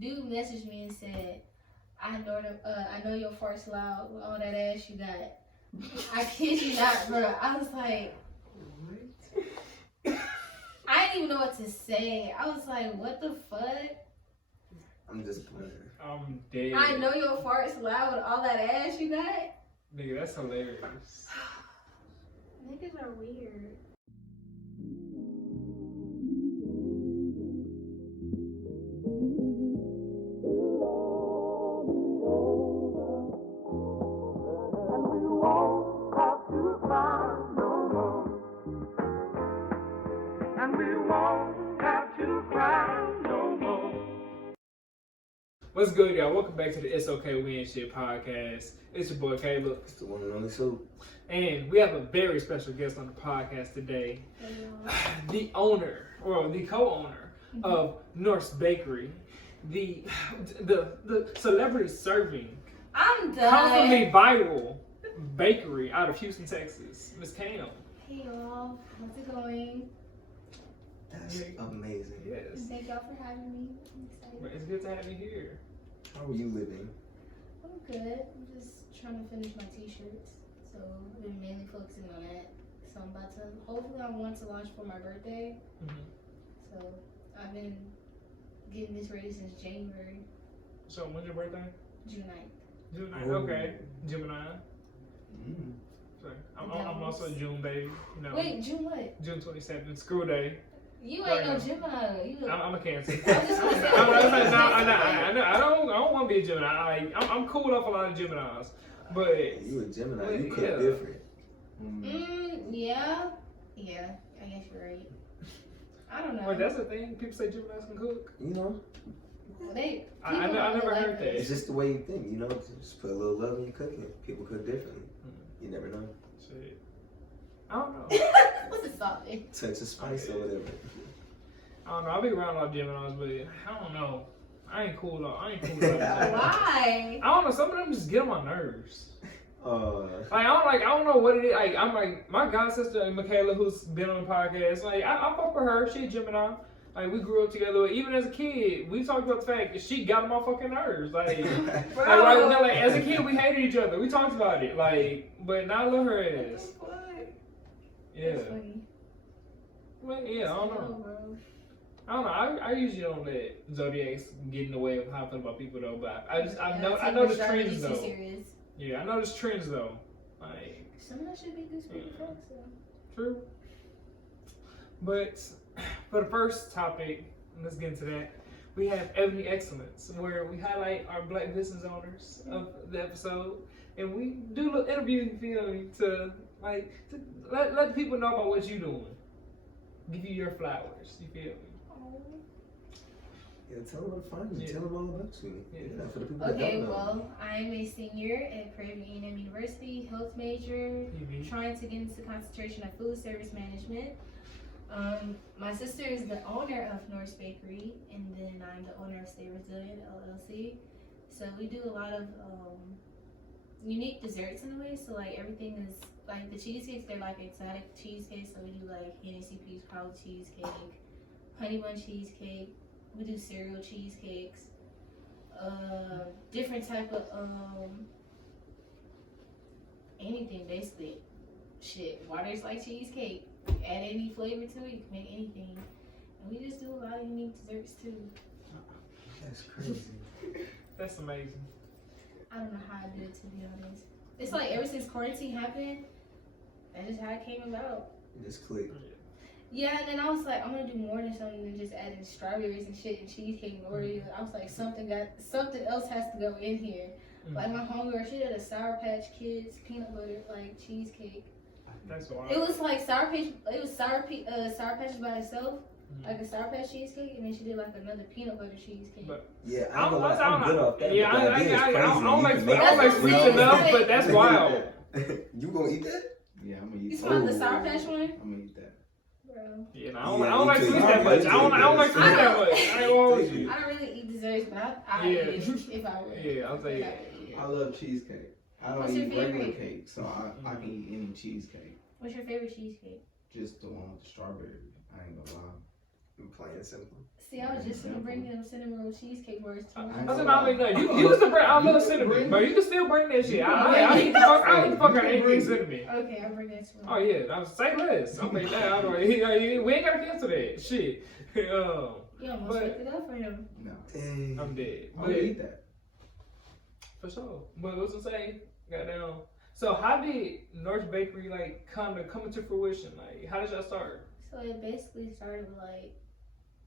dude messaged me and said, I know your fart's loud with all that ass you got. I kid you not, bro. I was like, I didn't even know what to say. I was like, what the fuck? I'm disappointed. I'm dead. I know your fart's loud with all that ass you got. Nigga, that's hilarious. Niggas are weird. What's good, y'all? Welcome back to the It's Okay We Ain't Shit podcast. It's your boy Caleb. It's the one and only Sue. And we have a very special guest on the podcast today. The owner, or the co-owner of Norse Bakery. The celebrity serving, I'm done. constantly viral bakery out of Houston, Texas. Miss Cam. Hey y'all, how's it going? That's amazing. Yes. Thank y'all for having me. I'm excited. It's good to have you here. How are you living? I'm good. I'm just trying to finish my t-shirts. So I've been mainly focusing on that. So I'm about to, hopefully I want to launch for my birthday. Mm-hmm. So I've been getting this ready since January, So when's your birthday? June 9th. June 9th. Oh. Okay. Gemini. Mm. Sorry. I'm also a June baby. You know. Wait, June what? June 27th. Screw day. You Right ain't no now. Gemini. You I'm a Cancer. I was just gonna say- I don't want to be a Gemini. I'm cool off a lot of Geminis, but You a Gemini, Well, you cook yeah. different. Yeah. Yeah, I guess you're right. I don't know. wait, that's the thing. People say Geminis can cook. You know, Well, they, I people never like heard that. it's just the way you think, you know, just put a little love in your cooking. People cook differently. You never know. Shit. I don't know. What's the something? Touch of spice or whatever. I don't know. I'll be around a lot of Geminis, but I don't know. I ain't cool though. I don't know. Some of them just get on my nerves. I don't know what it is. I'm like, my god sister Michaela, who's been on the podcast. Like, I fuck with her. She a Gemini. Like, we grew up together. Even as a kid, we talked about the fact that she got on my fucking nerves. Like, as a kid, we hated each other. We talked about it. Like, but now I love her ass. Yeah. That's funny. Well, yeah, I don't know. Bro. I don't know. I usually don't let zodiacs get in the way of how I feel about people though. But I know the trends though. Serious. Yeah, I know there's trends though. Like, Some of that should be good for the folks though. true. But for the first topic, let's get into that. We have Ebony Excellence, where we highlight our black business owners of the episode, and we do a little interview, you feel me, to let people know about what you're doing. Give you your flowers, you feel me? Yeah, tell them what to find you. Yeah. Tell them all about you. Yeah. Yeah, for the people that Okay, don't know. well, I'm a senior at Prairie View A&M University, health major, trying to get into concentration of food service management. My sister is the owner of Norse Bakery, and then I'm the owner of Stay Resilient LLC. So we do a lot of unique desserts in a way. So like everything is like the cheesecakes. They're like exotic cheesecakes. So we do like Hennessy Peach Cobbler cheesecake, honey bun cheesecake. We do cereal cheesecakes. Different type of anything basically. Shit, water's like cheesecake. Add any flavor to it, you can make anything. And we just do a lot of unique desserts too. That's crazy. That's amazing. I don't know how I do it, to be honest. It's like ever since quarantine happened, that's just how it came about. Just click. Yeah, and then I was like, I'm gonna do more than something than just adding strawberries and shit and cheesecake and Oreos. I was like, something else has to go in here. Like my homegirl, she did a Sour Patch Kids peanut butter like cheesecake. That's wild. It was like Sour Patches by itself, like a Sour Patch cheesecake, and then she did like another peanut butter cheesecake. Yeah, I'm I'm good off that. Yeah, but the idea is crazy I don't that like you can That's sweet what I'm saying. enough, but that's wild. You gonna eat that? Yeah, I'm gonna You eat smell that. the Sour Patch one? I'm gonna eat that. Bro. Yeah, Yeah, I don't like me too. sweets that much. I don't like sweets that much. I ain't gonna hold you. I don't really eat desserts, but I Yeah. eat it if I would. Yeah, I'll say If I it. would eat it. I love cheesecake. I don't What's your eat regular favorite? cake, so I can eat any cheesecake. What's your favorite cheesecake? Just the one with the strawberry. I ain't gonna lie. Plain and simple. See, I was just gonna bring them cinnamon roll cheesecake bars too. I said, I mean, like, you used to bring. I love cinnamon, but you can still bring that shit. I eat the fuck out of anything cinnamon. Okay, I'll bring that too. Oh yeah, I was say less. I mean, that. We ain't gotta cancel that shit. You almost picked it up for him. No. Dang. I'm dead. I would eat that. For sure. But what's I'm saying? Goddamn. So how did North Bakery like come into fruition? Like, how did y'all start? So it basically started with like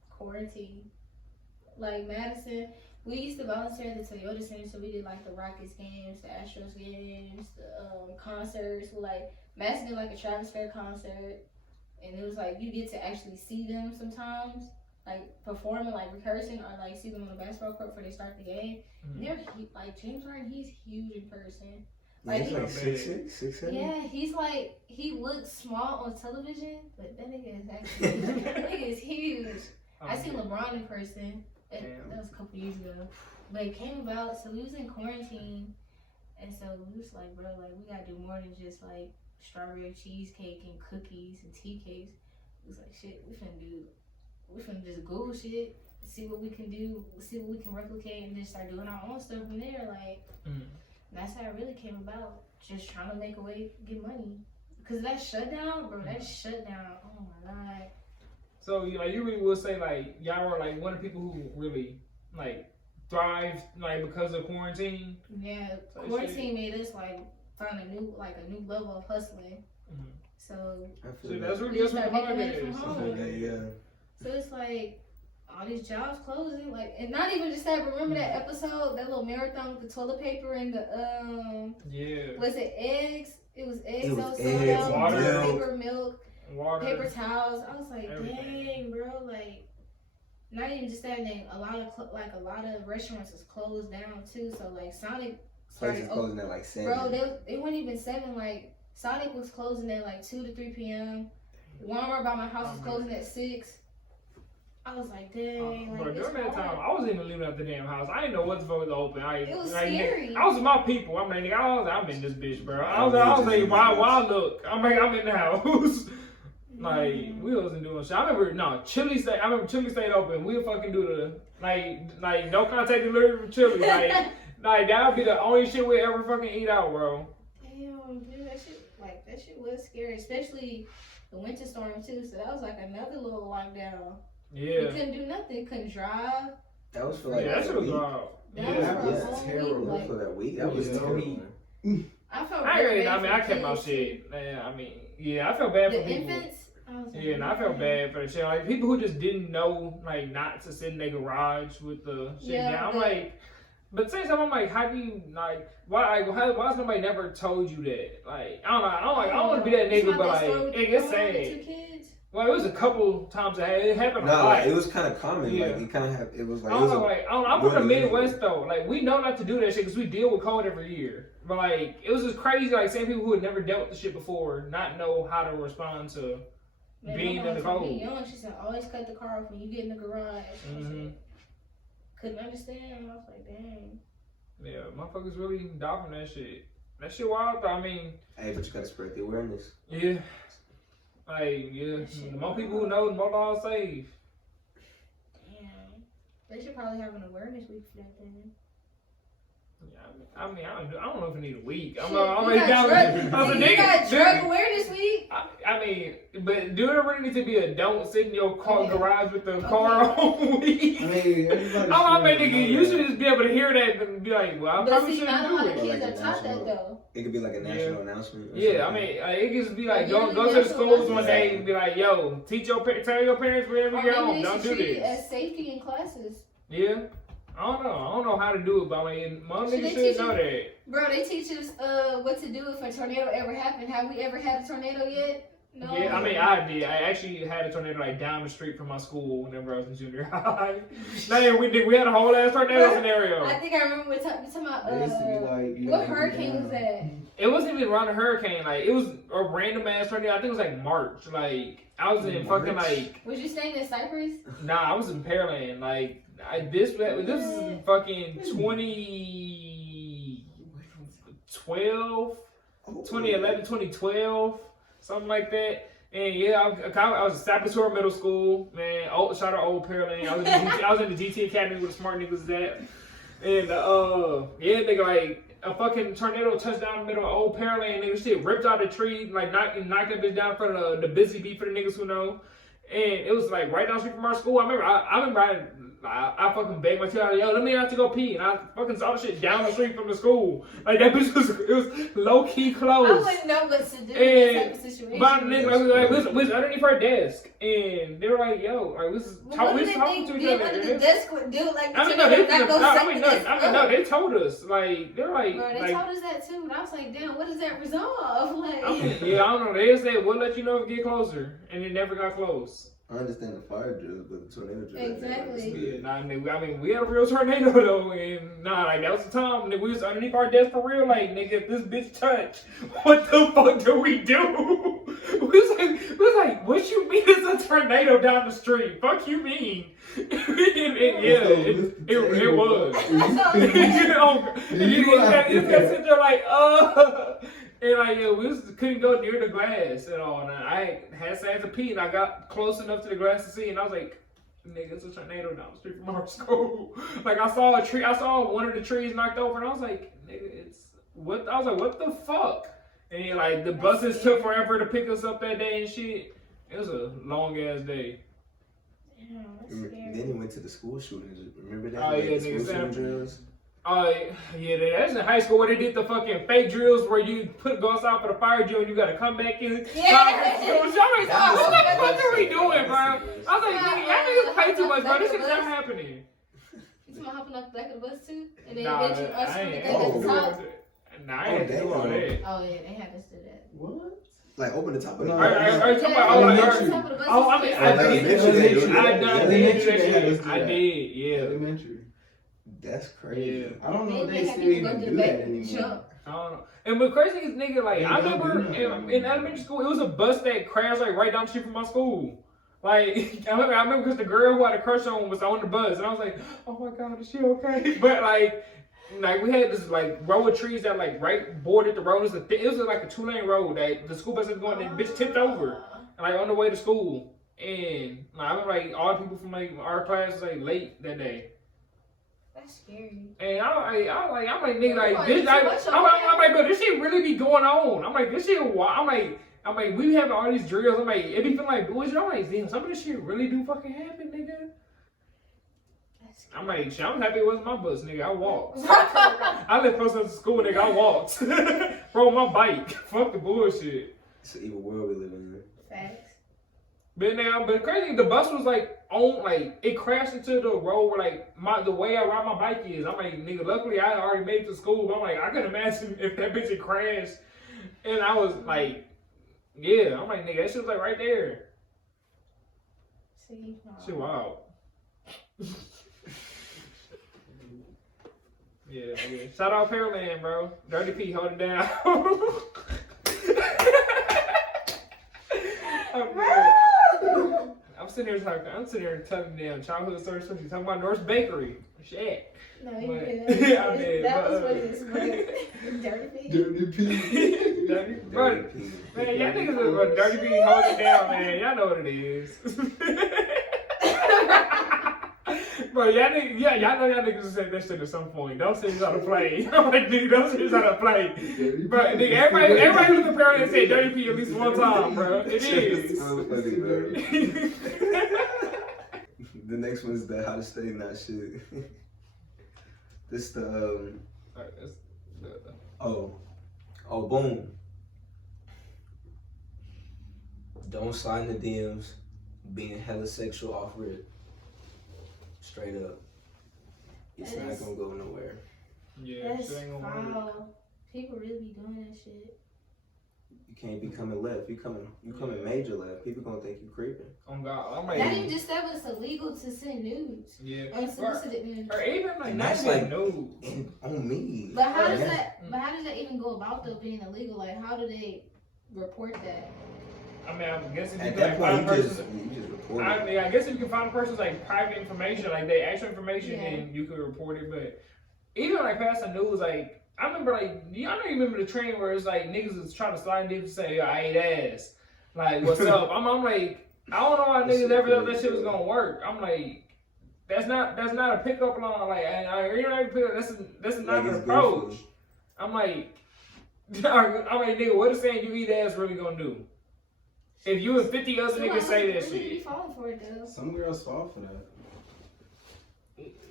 quarantine. Like Madison, we used to volunteer at the Toyota Center, so we did like the Rockets games, the Astros games, the concerts. So, like Madison did like a Travis Fair concert, and it was like you get to actually see them sometimes, like performing, like rehearsing, or like see them on the basketball court before they start the game. Mm-hmm. And they're like James Harden, he's huge in person. Yeah, he's Like, like 6'6", 6'7". Yeah, he's like, he looks small on television, but that nigga is actually, that nigga is huge. I seen LeBron in person. That was a couple years ago. But it came about, so we was in quarantine, and so we was like, bro, like, we gotta do more than just like strawberry cheesecake and cookies and tea cakes. It was like, shit, we finna just Google shit, see what we can do, see what we can replicate, and then start doing our own stuff from there. Like, that's how it really came about. Just trying to make a way to get money. Cause that shutdown, bro, oh my God. So like you really would say like y'all were like one of the people who really like thrived like because of quarantine. Yeah, quarantine made us like find a new level of hustling. Mm-hmm. So that's really we just started what the making market money is. from home. So it's like all these jobs closing, like, and not even just that. Remember that episode, that little marathon with the toilet paper and the was it eggs? It was eggs, water, paper, milk, water, paper towels. I was like, everything. dang, bro, like. Not even just that, then a lot of restaurants was closed down too. So like Sonic places closing at like 7. Bro, they weren't even 7. Like Sonic was closing at like 2 to 3 p.m. Walmart by my house was closing at 6. I was like, dang. Bro, during that time, I wasn't even leaving out the damn house. I didn't know what the fuck was open. It was scary. I was with my people. I mean, I'm in this bitch, bro. I was like, why look? I'm in the house. Like, we wasn't doing shit. I remember Chili stayed open. We'll fucking do the like no contact delivery from Chili. Like that would be the only shit we ever fucking eat out, bro. Damn, dude, that shit was scary, especially the winter storm too. So that was like another little lockdown. Yeah. You couldn't do nothing, couldn't drive. That was for like that shit was wild. That was terrible for that week. That was terrible. I felt I kept my shit. Man, I felt bad for the people. Infants, Yeah, and I felt bad for the shit. Like people who just didn't know, like, not to sit in their garage with the shit down. I'm like, but same time, I'm like, how do you like? Why has nobody never told you that? Like, I don't want to be that nigga, but like, it's sad. Well, it was a couple times it happened. No, like, it was kind of common. Yeah. Like it kind of it was like. I'm from the Midwest though. Like we know not to do that shit because we deal with cold every year. But like it was just crazy. Like seeing people who had never dealt with the shit before not know how to respond to being in the cold. Young, she said, always cut the car off when you get in the garage. Mm-hmm. Couldn't understand. I was like, dang. Yeah, motherfuckers really die from that shit. That shit wild though. I mean. Hey, but you gotta spread the awareness. Yeah. Like, yeah, the more people who know, the more laws save. Damn. They should probably have an awareness week for that then. Yeah, I don't know if I need a week. You got drug awareness week? I mean, but do it really need to be a don't sit in your car garage with the car on week? I mean, nigga, you should just be able to hear that and be like, well, I probably shouldn't do it. Kids are taught that though. It could be like a national announcement. Yeah, I mean, it could just be like, go to the schools one day and be like, yo, tell your parents wherever you get home, don't do this. As safety in classes. Yeah. I don't know how to do it, but I mean, my niggas should know that. Bro, they teach us what to do if a tornado ever happened. Have we ever had a tornado yet? No. Yeah, I mean, I did. I actually had a tornado like down the street from my school whenever I was in junior high. We had a whole ass tornado scenario. I think I remember we're talking about what hurricane was that? It wasn't even around a hurricane. Like, it was a random ass tornado. I think it was like March. Like, I was in fucking like. Was you staying in Cypress? Nah, I was in Pearland. Like. This is fucking 2012, 2011, 2012, something like that. And yeah, I was at Sapatura Middle School, man. Shout out Old Pearland. I was in the GT Academy with the smart niggas at. And yeah, nigga, like a fucking tornado touched down in the middle of Old Pearland. Nigga, shit ripped out the tree, like knocked that bitch down in front of the Busy Bee for the niggas who know. And it was like right down the street from our school. I remember I fucking begged my teacher, yo, let me have to go pee. And I fucking saw the shit down the street from the school. Like that bitch it was low key close. I wouldn't know what to do in this type of situation. But nigga, we was underneath her desk. And they were like, yo, like, we was talking to each other. Under the desk would do like no, they told us. Like, they were like, bro, they told us that too. But I was like, damn, what does that resolve? Like, yeah, I don't know. They said, we'll let you know if it get closer. And it never got close. I understand the fire drills, but the tornado drills. Exactly. Yeah, nah, nigga, I mean, we had a real tornado though, and nah, like that was the time. Nigga, we was underneath our desk for real. Like, nigga, if this bitch touch, what the fuck do we do? we was like, what you mean it's a tornado down the street? Fuck you mean? It was. You just sit there like, and like, yeah, we couldn't go near the glass at all. And I had to pee, and I got close enough to the glass to see, and I was like, nigga, it's a tornado down the street from our school. Like, I saw one of the trees knocked over, and I was like, nigga, what? I was like, what the fuck? And like, the buses took forever to pick us up that day and shit. It was a long ass day. Yeah, then he went to the school shootings. Remember that? Oh, yeah, school shooting drills. Yeah, that's in high school where they did the fucking fake drills where you go outside for the fire drill and you gotta come back in. Yeah. What the fuck are we doing, bro? I was like, nigga, y'all niggas pay too much, bro. This shit's not happening. You talking about hopping off the back of the bus too? And then Nah, eventually us I from the ain't. thing at the top? Nah, I ain't doing that. Oh yeah, they had us do that. What? Like, open the top of the Are you talking about, I did, yeah. Elementary. That's crazy. I don't know if they still even do that anymore. I don't know. And the crazy thing is, nigga, like, I remember in elementary school, it was a bus that crashed, like, right down the street from my school. Like, I remember because the girl who I had a crush on was on the bus, and I was like, oh my God, is she okay? But, like, we had this, like, row of trees that, like, right bordered the road. It was like a 2-lane road that the school bus was going, and the bitch tipped over, like, on the way to school. And I remember, like, all the people from, like, our class was, like, late that day. That's scary. And I'm like, nigga, like, this, I'm like, bro, this shit really be going on. I'm like, this shit, I'm like, we having all these drills. I'm like, it be feeling like bullshit. I'm like, damn, some of this shit really do fucking happen, nigga. I'm like, shit, I'm happy it wasn't my bus, nigga. I walked. I live close to school, nigga. I walked. Rode my bike. Fuck the bullshit. It's an evil world we live in. Facts. But crazy, the bus was like it crashed into the road where like the way I ride my bike is. I'm like, nigga, luckily I already made it to school, but I'm like, I can imagine if that bitch had crashed. And I was like, yeah, I'm like, nigga, that shit was like right there. See, shit wild. Yeah. Shout out Pearland, bro. Dirty P, hold it down. I'm sitting here telling them childhood stories. Talking about Norse Bakery. Shit. No, you didn't. Yeah, I did. That was what it was. Dirty P. Dirty P. Dirty P. Man, y'all niggas are Dirty P. Hold it down, man. Y'all know what it is. Bro, y'all know y'all niggas said that shit at some point. Don't say it's how to play. I'm like, nigga, don't say it's how to play. Bro, nigga, everybody who's comparing and say Dirty P at least one time, bro. It is. So funny, bro. The next one is the how to stay not shit. This the boom. Don't slide in the DMs being hella sexual off rip. Straight up. It's not gonna go nowhere. Yeah, that's shit ain't gonna work. foul. People really be doing that shit. You can't be coming left. You coming major left. People gonna think you creeping. Oh God, I'm like, Not even just that, but it's illegal to send nudes. Yeah. Unsolicited nudes. Or even like And not that's even like nudes. On me. But how does that even go about though being illegal? Like, how do they report that? I mean, I guess if you At can that like, point, find you a person. just report it. I mean, I guess if you can find a person's like private information, like their actual information, Yeah. then you could report it. But even like past the news, like I remember like y'all don't remember the trend where it's like niggas was trying to slide in and say, yo, I ate ass. Like, what's up? I'm like, I don't know why niggas ever thought that shit was gonna work. I'm like, that's not a pickup line. Like, that's not an approach. I'm like, nigga, what is saying you eat ass really gonna do? If you and 50 other niggas say that really shit. Falling for it though. Some girls fall for that.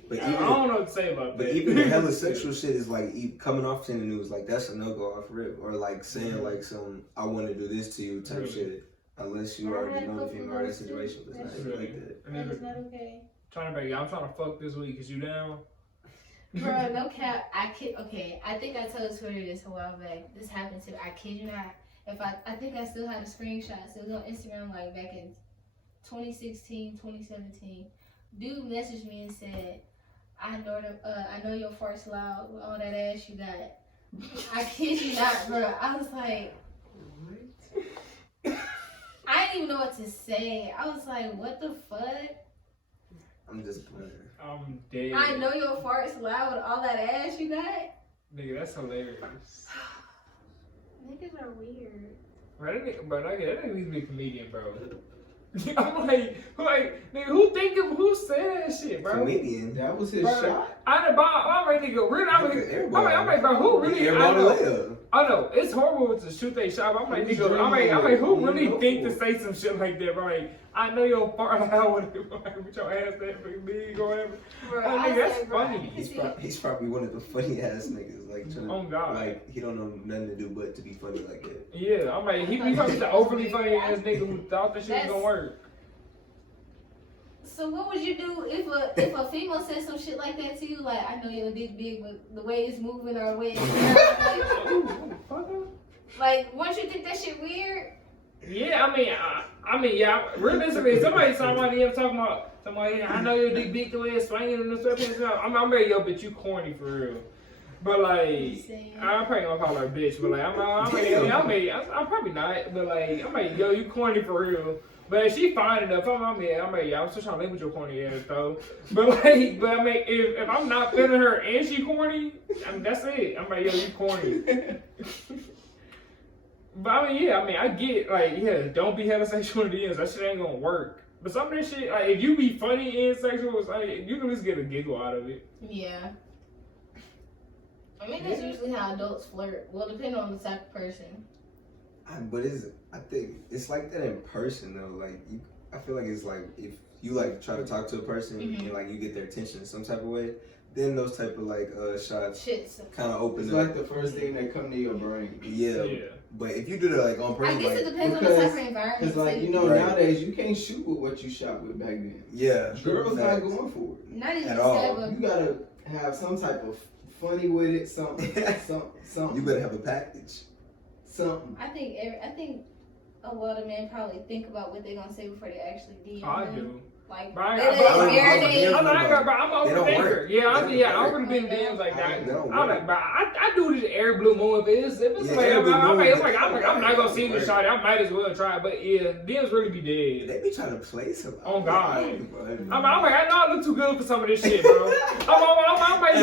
But I don't know what to say about that. But even the hella sexual shit is like coming off in the news, like that's a no go off rip, or like saying like some I want to do this to you type shit. Unless you already know if you're in that situation, but it's not like that. That is not okay. I'm trying to fuck this week. Is you down? Bro, no cap. I think I told Twitter this a while back. This happened to. I kid you not. I think I still had the screenshots. It was on Instagram like back in 2016, 2017. Dude messaged me and said, I know your fart's loud with all that ass you got. I kid you not, bro. I was like, I didn't even know what to say. I was like, what the fuck? I'm just playing. I'm dead. I know your fart's loud with all that ass you got. Nigga, that's hilarious. Niggas are weird. Bro, that nigga needs to be a comedian, bro. I'm like, nigga, who said that shit, bro? Comedian. That was his Bro, shot. I'm like, nigga, really? I'm like, bro, who really? I know it's horrible to shoot they shot. But I'm like, nigga, I'm like, who really think to say some shit like that, bro? Like, I know your fart loud with your ass that big or whatever. Bro, Nigga, that's funny. He's probably one of the funny ass niggas. Like, Oh God. Like he don't know nothing to do but to be funny like that. Yeah, I'm like, he probably the overly funny ass nigga who thought that shit was gonna work. So what would you do if a female said some shit like that to you? Like, I know your dick big, but the way it's moving or the way it's like, won't you think that shit weird? Yeah, I mean, yeah. Realistically, somebody saw my DM talking about, yeah, I know your dick big the way it's swinging and the stuff. I'm like, yo, bitch, you corny for real. But like, I'm probably gonna call her a bitch. But like, I'm probably not. But like, I'm like, yo, you corny for real. But if she fine enough, I'm still trying to live with your corny ass though. But I mean, if I'm not feeling her and she corny, that's it. I'm like, yo, you corny. But I get like, yeah, don't be heterosexual in the DMs. That shit ain't gonna work. But some of that shit, like, if you be funny and sexual, it's like, you can at least get a giggle out of it. Yeah. I mean, that's usually how adults flirt. Well, depending on the type of person. I think it's like that in person though. Like, I feel like it's like if you like try to talk to a person and like you get their attention in some type of way, then those type of like shots kind of open it's up. It's like the first thing that come to your brain. Yeah. But if you do that like on purpose, I guess it depends on the type of environment. Because like, you know, nowadays you can't shoot with what you shot with back then. Yeah. Girls not going for it. Not even at all. You gotta have some type of funny with it, something. You better have a package. Something. I think a lot of men probably think about what they're gonna say before they actually DM. I do. Like, I'm an overthinker. Yeah, I would have been DMs like that. I'm like, bro, I do this every blue moon. If it's like, I'm not gonna see this shot. I might as well try. But yeah, DMs really be dead. They be trying to play some. Oh God. I'm like, I know I look too good for some of this shit, bro. I'm like,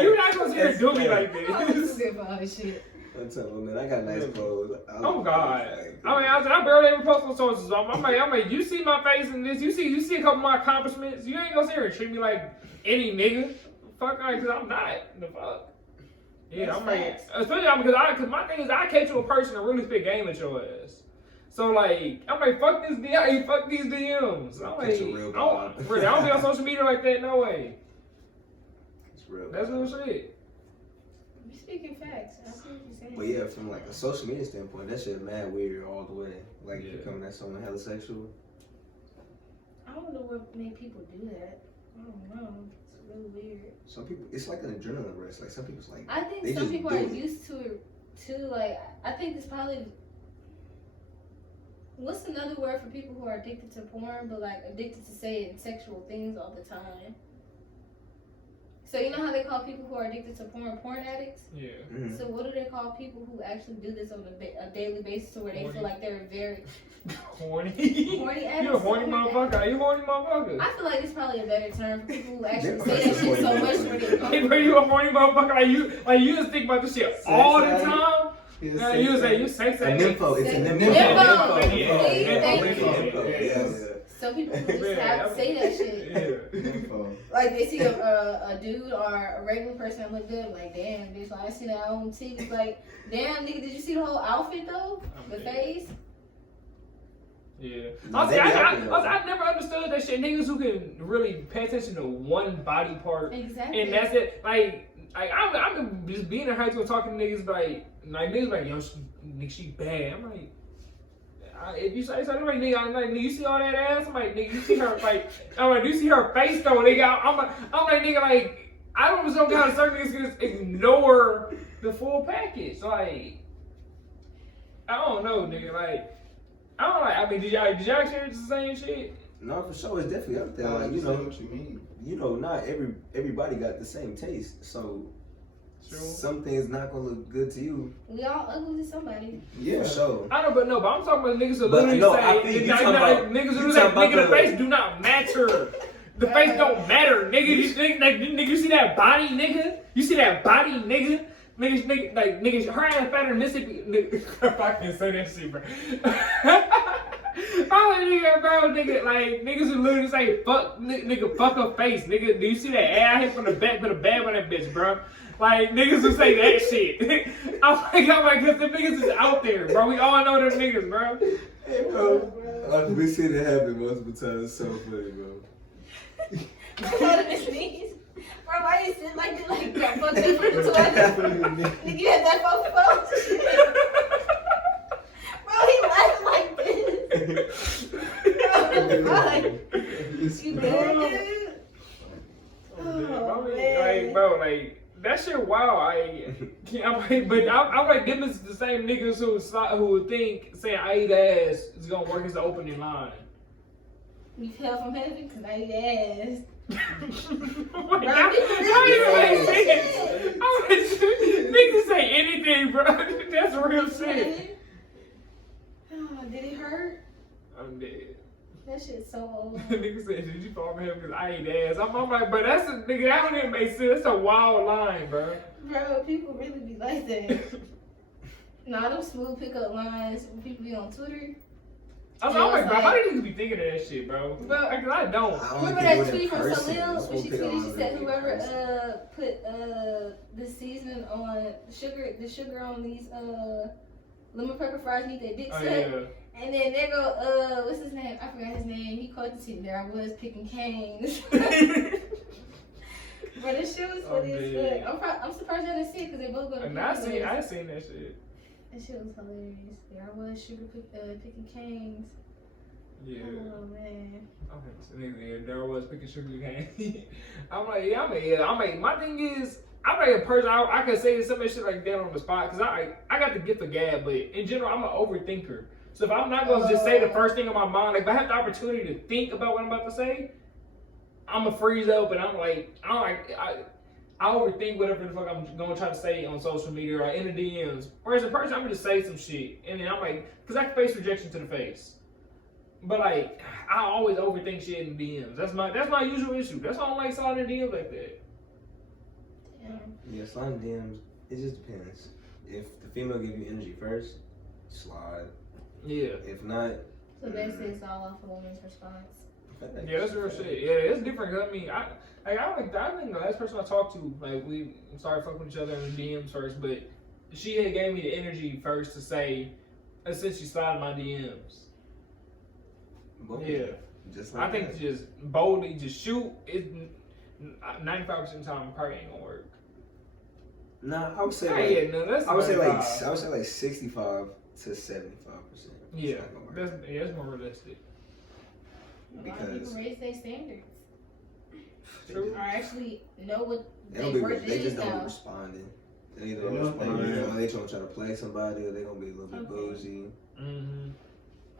you're not gonna sit here and do me like this. I look too good for all this shit. I'm telling you, man, I got nice clothes. Oh God! I barely ever post on sources. I'm like, you see my face in this? You see a couple of my accomplishments? You ain't gonna sit here and treat me like any nigga. Fuck, because I'm not. The fuck. Yeah, that's I'm like, especially because my thing is I catch you a person to really spit game at your ass. So like, I'm like, fuck this DM, fuck these DMs. I'm like, I don't be on social media like that. No way. It's real. That's real shit. You speaking facts. I see what you're saying. But yeah, from like a social media standpoint, that shit mad weird all the way. Like if you're coming at someone hella sexual. I don't know what made people do that. I don't know. It's really weird. Some people, it's like an adrenaline rush. Like some people's like. I think some people are used to it too. Like I think it's probably. What's another word for people who are addicted to porn, but like addicted to saying sexual things all the time? So you know how they call people who are addicted to porn addicts? Yeah. Mm-hmm. So what do they call people who actually do this on a daily basis, to where they feel like they're very horny? Horny addicts. You a horny motherfucker? You horny motherfucker? I feel like it's probably a better term for people who actually say that shit so much. Hey, bro, you a horny motherfucker? Like you just think about this shit all the time? No, you say A nympho. It's a nympho. Nympho. Some people just have to say that shit. Nympho. Like they see a dude or a regular person that look good, like damn, bitch. Like I see that on TV, like damn, nigga, did you see the whole outfit though? The face. Yeah. I never understood that shit. Niggas who can really pay attention to one body part, Exactly. and that's it. Like I'm just being in high school talking to niggas like niggas like yo, she bad. I'm like. If you say something like nigga, I'm like, nigga, you see all that ass? I'm like, nigga, you see her like, I'm like, do you see her face though, nigga? I'm like, nigga, like, I don't know how certain niggas can just ignore the full package. Like, I don't know, nigga. Like, I don't like. I mean, did y'all experience the same shit? No, for sure, it's definitely up there. Like, you know what you mean. You know, not everybody got the same taste, so. True. Some things not gonna look good to you. We all ugly to somebody. Yeah, for sure. I know, but I'm talking about niggas who literally nigga, the face do not matter. The face don't matter, nigga. You see that body, nigga? You see that body, nigga? Niggas, her ass fatter than Mississippi. If I can say that shit, bro. I'm like, nigga, bro, nigga, like, niggas who literally say, fuck, nigga, fuck her face, nigga. Do you see that ass hit from the back, put a bag on that bitch, bro? Like, niggas who say that shit. I'm like, cause the niggas is out there, bro. We all know them niggas, bro. Hey, bro. We seen it happen multiple times. It's so funny, bro. What are his knees? Bro, why you sit like that? Like, got fucked up from the toilet? Nigga, you had that phone Bro, he laughing like this. Bro, you good, dude? Oh, man. Like, bro, like, that shit wild. I'm like, them is the same niggas who think saying I eat ass is gonna work as an opening line. You fell from heaven because I eat ass. Niggas say anything, bro. That's real shit. Oh, did it hurt? I'm dead. That shit's so old. Nigga said, did you fall from heaven because I eat ass? I'm like, but that's a nigga, that don't even make sense. That's a wild line, bro. Bro, people really be like that. Nah, them smooth pickup lines when people be on Twitter. I was like, bro, how do niggas be thinking of that shit, bro? Bro, I don't. Remember that tweet from Salil when she tweeted? She said whoever put the seasoning on the sugar on these lemon pepper fries need their dick sucked. Yeah. And then they go, what's his name? I forgot his name. He called the team. There I was picking canes. But this shit was funny as fuck. I'm surprised y'all didn't see it because they both go to I seen that shit. That shit was hilarious. There I was picking canes. Yeah. Oh man. There I was picking sugar cane. I'm like, my thing is, I'm like a person, I could say some of that shit like that on the spot because I got the gift of gab, but in general, I'm an overthinker. So if I'm not going to just say the first thing on my mind, like if I have the opportunity to think about what I'm about to say, I'm going to freeze up and I'm like, I overthink whatever the fuck I'm going to try to say on social media or in the DMs. Whereas in person, I'm going to say some shit. And then I'm like, because I can face rejection to the face. But like, I always overthink shit in DMs. That's my usual issue. That's why I don't like sliding in DMs like that. Yeah, sliding DMs, it just depends. If the female give you energy first, slide. Yeah. If not, so basically it's all off a woman's response. Yeah, that's real shit. Yeah, it's different. I mean, I think the last person I talked to, like, we started fucking with each other in the DMs first, but she had gave me the energy first to say, essentially slide my DMs. Boom. Yeah. Just like I think that. just boldly, just shoot. It 95% of the time probably ain't gonna work. Nah, I would say I would say like 65 to 75%. Yeah, that's more realistic. A lot of people raise their standards. True. Or actually know what they just don't be responding. They either don't respond or they trying to play somebody or they gonna be a little bit bougie. Mm-hmm.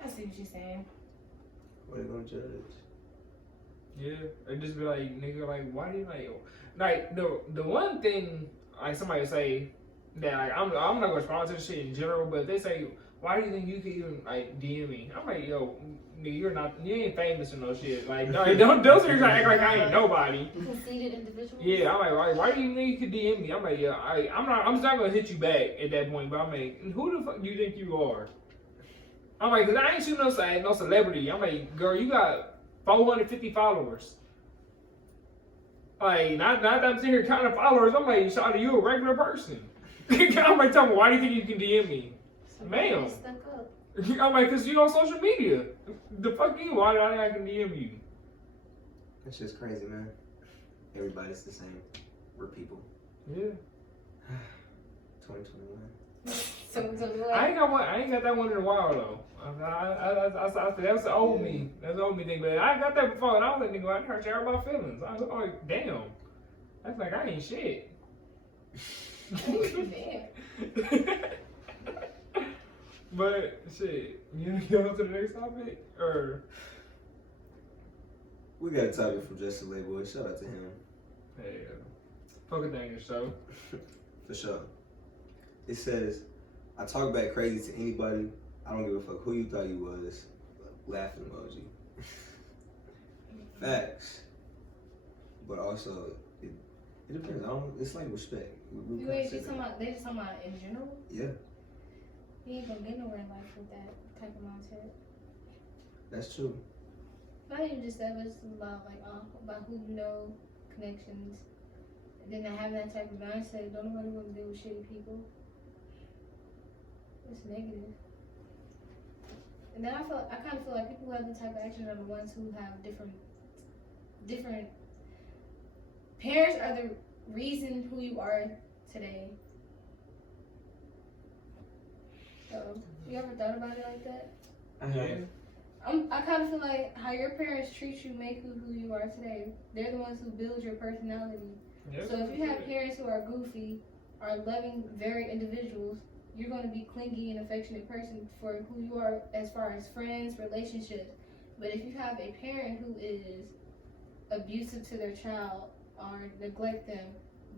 I see what you're saying. What are they gonna judge? Yeah, they just be like, nigga, like, why do you like the one thing like somebody say that like I'm not gonna respond to the shit in general, but they say, why do you think you could even like DM me? I'm like, yo, nigga, you ain't famous or no shit. Like, no, don't seriously act like I ain't nobody. Conceited individual. Yeah, I'm like, why do you think you could DM me? I'm like, yeah, I'm just not gonna hit you back at that point. But I'm like, who the fuck do you think you are? I'm like, cause I ain't shooting no celebrity. I'm like, girl, you got 450 followers. Like, not that I'm sitting here counting followers. I'm like, Shawty, you a regular person. I'm like, tell me, why do you think you can DM me? Ma'am. Stuck up. I'm like, cause you on social media. The fuck you? Why do I can DM you? That's just crazy, man. Everybody's the same. We're people. Yeah. 2021. I ain't got that one in a while though. That's the old me. That's the old me thing. But I ain't got that before. And I was like, nigga, I hurt you about feelings. I was like, damn. That's like I ain't shit. But shit, you go to the next topic or? We got a topic from Justin Label. Shout out to him. Hey, fuck a thing show. For sure. It says, I talk back crazy to anybody. I don't give a fuck who you thought you was. Laughing emoji. Facts. But also, it depends. It's like respect. Wait, they just talking about in general? Yeah. You ain't gonna get nowhere in life with that type of mindset. That's true. Not even just that, but it's about who you know, connections. And then having that type of mindset, don't nobody want to deal with shitty people. It's negative. And then I kind of feel like people who have the type of actions are the ones who have different parents are the reason who you are today. So, you ever thought about it like that? I have. I kind of feel like how your parents treat you make you who you are today. They're the ones who build your personality. Yep. So if you have parents who are goofy, are loving, very individuals, you're going to be clingy and affectionate person for who you are as far as friends, relationships. But if you have a parent who is abusive to their child or neglect them,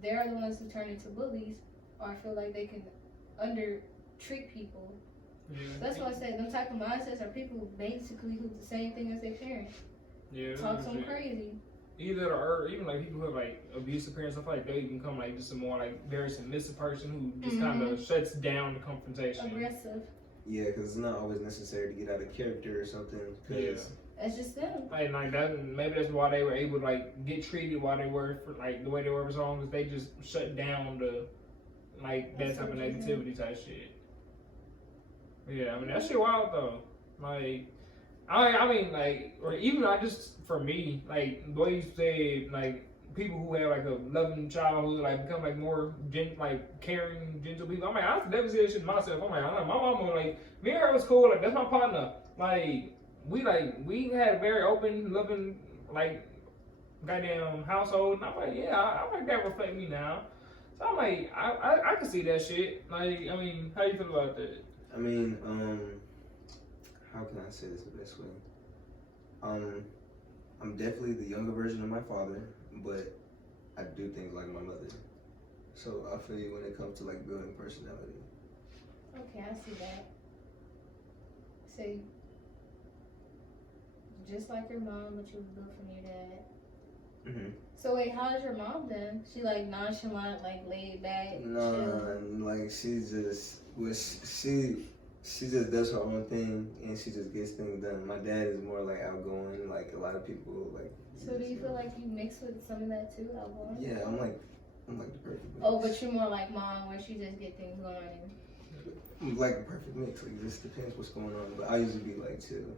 they're the ones who turn into bullies or feel like they can treat people. Yeah. So that's why I say them type of mindsets are people basically who the same thing as their parents. Yeah. Talk some crazy. Either or even like people who have like abusive parents, I feel like they become like just a more like very submissive person who just kind of shuts down the confrontation. Aggressive. Yeah, because it's not always necessary to get out of character or something. Yeah. That's just them. Like that, maybe that's why they were able to like get treated while they were for like the way they were for so long, because they just shut down the like that type of negativity type shit. Yeah, I mean that shit wild though. Like, I mean like, or even I just for me like the way you say like people who have like a loving childhood like become like more caring, gentle people. I'm like I never see that shit myself. I'm like my mama like me and her was cool. Like that's my partner. Like we had a very open, loving like goddamn household. And I'm like I like that reflect me now. So I'm like I can see that shit. Like I mean how you feel about that? I mean, how can I say this the best way? I'm definitely the younger version of my father, but I do things like my mother. So I feel you when it comes to like building personality. Okay, I see that. So, just like your mom, but you was built from your dad. Mm-hmm. So wait, how is your mom then? She like nonchalant, like laid back? No, chill? like she just does her own thing and she just gets things done. My dad is more like outgoing, like a lot of people like. So do you feel like you mix with some of that too, outgoing? Yeah, I'm like the perfect mix. Oh, but you're more like mom, where she just get things going. I'm like the perfect mix. Like it just depends what's going on, but I usually be like chill.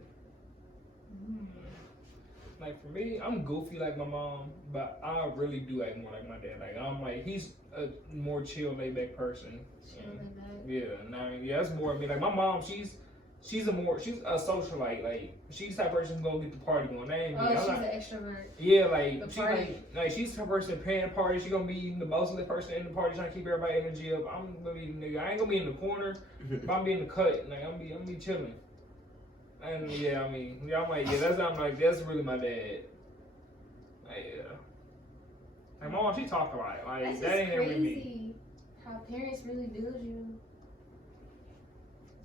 Like for me, I'm goofy like my mom, but I really do act more like my dad. Like I'm like he's a more chill, laid back person. Chill like that. Yeah, that's more of me. Like my mom, she's a socialite. Like she's the type of person who's gonna get the party going. She's an extrovert. Yeah, like she's the person paying the party. She's gonna be the most lit person in the party, trying to keep everybody energy up. I'm gonna be the nigga. I ain't gonna be in the corner, but I'm be in the cut. Like I'm be chilling. And I'm like, that's really my dad. Like, yeah. Like, mom, she talk a lot. Like, That's that ain't crazy. really me. How parents really build you.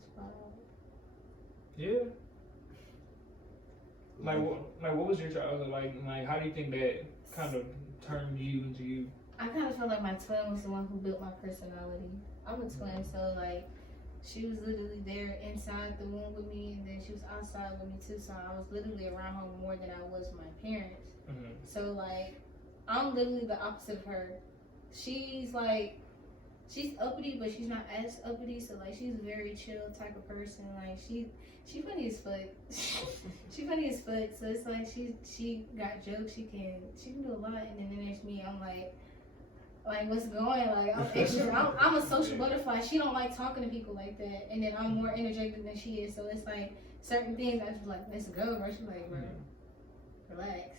It's Yeah. What was your childhood like? Like, how do you think that kind of turned you into you? I kind of felt like my twin was the one who built my personality. I'm a twin, so like, she was literally there inside the womb with me, and then she was outside with me too. So I was literally around her more than I was with my parents. Mm-hmm. So like, I'm literally the opposite of her. She's uppity, but she's not as uppity. So like, she's a very chill type of person. Like she funny as fuck. She funny as fuck. So it's like she got jokes. She can do a lot. And then there's me. I'm like what's going? Like I'm extra. I'm a social butterfly. She don't like talking to people like that. And then I'm more energetic than she is. So it's like certain things I just be like, let's go, bro. She's like, bro, relax.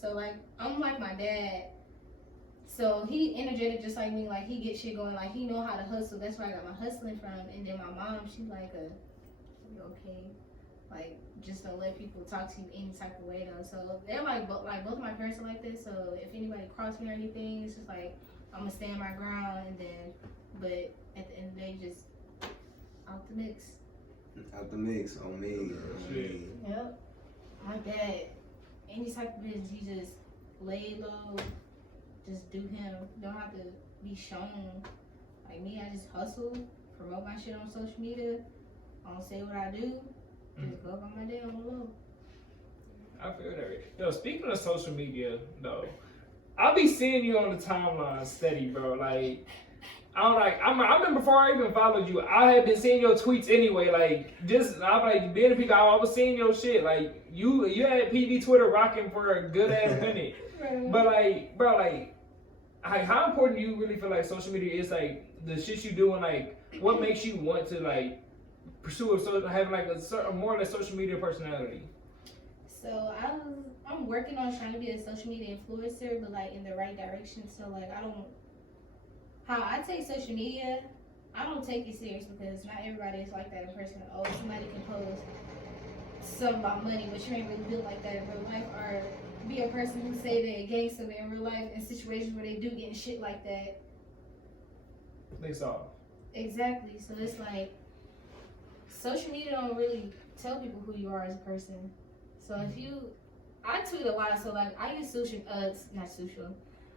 So like I'm like my dad. So he energetic just like me. Like he get shit going. Like he know how to hustle. That's where I got my hustling from. And then my mom, she's like okay, like just don't let people talk to you any type of way though. So they're like both of my parents are like this. So if anybody cross me or anything, it's just like I'm gonna stand my ground. And then, but at the end of the day, just out the mix. Out the mix on me. Yep. My dad, any type of business, he just lay low, just do him. Don't have to be shown. Like me, I just hustle, promote my shit on social media. I don't say what I do, just go by my day on the low. I feel that. Yo, speaking of social media, though, I'll be seeing you on the timeline steady, bro. Like, I remember before I even followed you, I had been seeing your tweets anyway. Like, I'm like, being a people, I was seeing your shit. Like, you had PV Twitter rocking for a good ass minute. Right. But like, bro, like, how important do you really feel like social media is? Like, the shit you do and like, what makes you want to like pursue having like a more or less social media personality? So I'm working on trying to be a social media influencer, but like in the right direction. So like how I take social media, I don't take it serious because not everybody is like that in person. Oh, somebody can post something about money, but you ain't really built like that in real life, or be a person who say they're gangster in real life in situations where they do get shit like that. They saw. Exactly. So it's like social media don't really tell people who you are as a person. So I tweet a lot. So like I use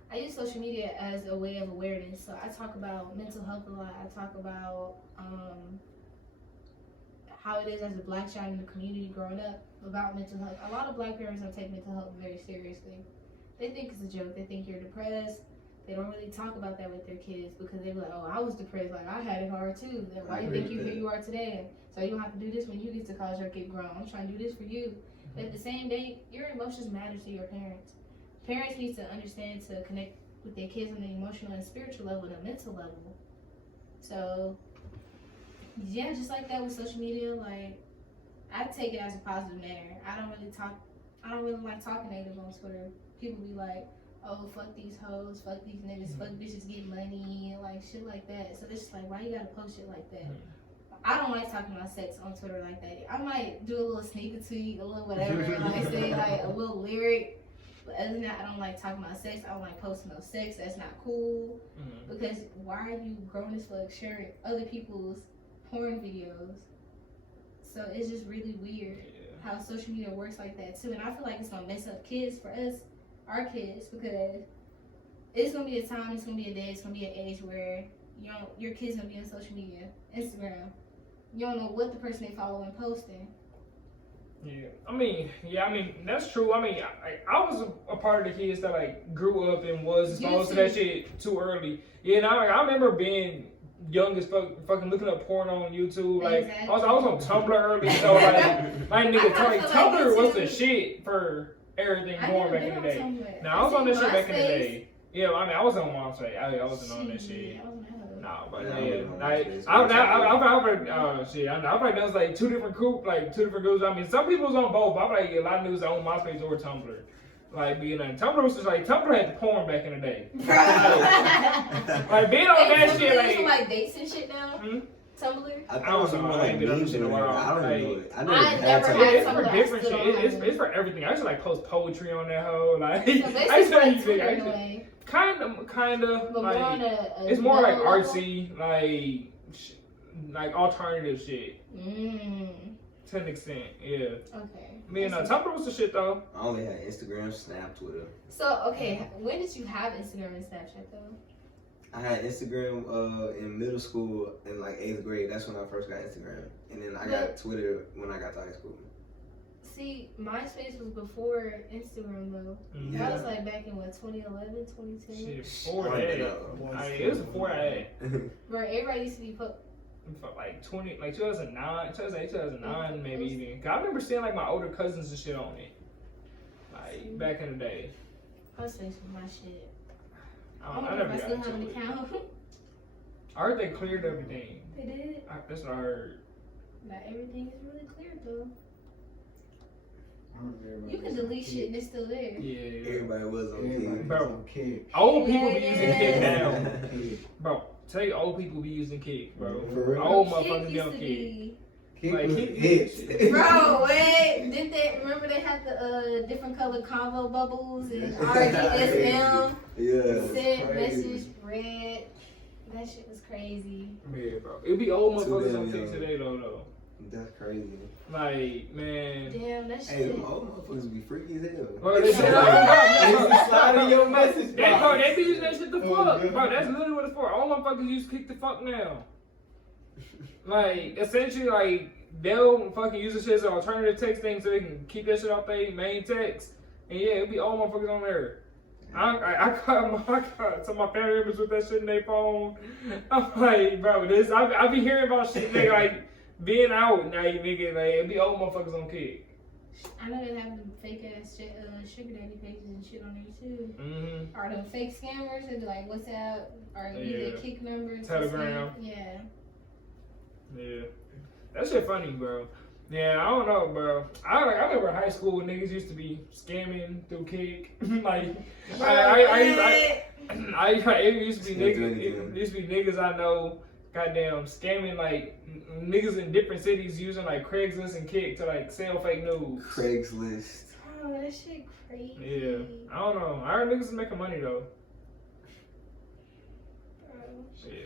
I use social media as a way of awareness. So I talk about mental health a lot. I talk about how it is as a black child in the community growing up about mental health. A lot of black parents don't take mental health very seriously. They think it's a joke. They think you're depressed. They don't really talk about that with their kids because they be like, oh, I was depressed. Like, I had it hard too. Then why do you think here you are today? So you don't have to do this when you get to college or get grown. I'm trying to do this for you. But at the same day, your emotions matter to your parents. Parents need to understand to connect with their kids on the emotional and spiritual level and a mental level. So, yeah, just like that with social media, like, I take it as a positive manner. I don't really like talking negative on Twitter. People be like, oh, fuck these hoes, fuck these niggas, fuck bitches get money, and like shit like that. So it's just like, why you gotta post shit like that? I don't like talking about sex on Twitter like that. I might do a little sneaker tweet, a little whatever, like say like a little lyric. But other than that, I don't like talking about sex. I don't like posting no sex. That's not cool. Because why are you grown as fuck sharing other people's porn videos? So it's just really weird how social media works like that too. And I feel like it's gonna mess up kids for us. Our kids, because it's gonna be a time, it's gonna be a day, it's gonna be an age where your kids gonna be on social media, Instagram. You don't know what the person they follow and posting. I mean that's true. I mean, I was a part of the kids that like grew up and was exposed to that shit too early. Yeah, and I remember being young as fucking looking up porn on YouTube. Like exactly. I was on Tumblr early, so like nigga, Tumblr was the shit for everything porn back in the day. Now I was on this shit back in the day. Yeah, I mean I wasn't on MySpace. I wasn't on that shit. Nah, but yeah, like I've like there was like two different groups. I mean, some people was on both. But I like a lot of niggas on MySpace or Tumblr. Like being on Tumblr was just like Tumblr had porn back in the day. Like being on that shit, like dates and shit now. Tumblr. I don't know. I ain't been on this shit in a while. I don't know it. I never had it's for different shit. It's for everything. I used to like post poetry on that hoe. Like so I used to kind of. But like, more on it's more like artsy, like like alternative shit. To an extent, yeah. Okay. Tumblr was the shit though. I only had Instagram, Snap, Twitter. So okay, when did you have Instagram and Snapchat though? I had Instagram in middle school in like 8th grade. That's when I first got Instagram, and then I got Twitter when I got to high school. See, MySpace was before Instagram though. Yeah. That was like back in what 2011, 2010. Shit, before that. It was before that. Right, everybody used to be Like 2009, 2009 maybe even. 'Cause I remember seeing like my older cousins and shit on it. Like back in the day. MySpace was my shit. I I never I got still have an into it. account. I heard they cleared everything. They did. That's what I heard. Not everything is really clear though. Everybody You can was on delete Kick. shit and it's still there. Yeah. Everybody was on Everybody Kick. Bro. was on Kick. Old people be using Yeah. Kick now. Kick. Bro, tell you old people be using Kick, bro. For real? Old Kick motherfuckers be used on to Kick. be- Kick Like, was Kick hits. shit. Bro, wait, didn't they remember they had the different colored combo bubbles and RGSM, Yeah. sent crazy. message, red. That shit was crazy. Yeah, bro. It'd be old Too motherfuckers damn on Kick young. today, though. That's crazy. Like, man. Damn, that Hey, shit. them old motherfuckers be freaky as hell. Bro, they said, Slide in your message They, bro, box. they be using that shit to Oh, fuck. yeah. Bro, that's literally what it's for. All motherfuckers use Kick to fuck now. Like, essentially, like, they'll fucking use the shit as an alternative text thing so they can keep that shit off their main text. And yeah, it'll be all motherfuckers on there. I caught some of my family members with that shit in their phone. I'm like, bro, I be hearing about shit, nigga, like, being out now, nigga, like, it'll be old motherfuckers on Kick. I know they have them fake ass shit, sugar daddy pages and shit on there too. Mm-hmm. Or them fake scammers that be like WhatsApp or use their Kick number. to Telegram. scam. Yeah. Yeah. That shit funny, bro. Yeah, I don't know, bro. I remember high school when niggas used to be scamming through Kick. Like, it used to be Still doing niggas. it, It used to be niggas I know, goddamn, scamming like niggas in different cities using like Craigslist and Kick to like sell fake news. Craigslist. Oh, that shit crazy. Yeah, I don't know. I heard niggas is making money though. Bro. Yeah,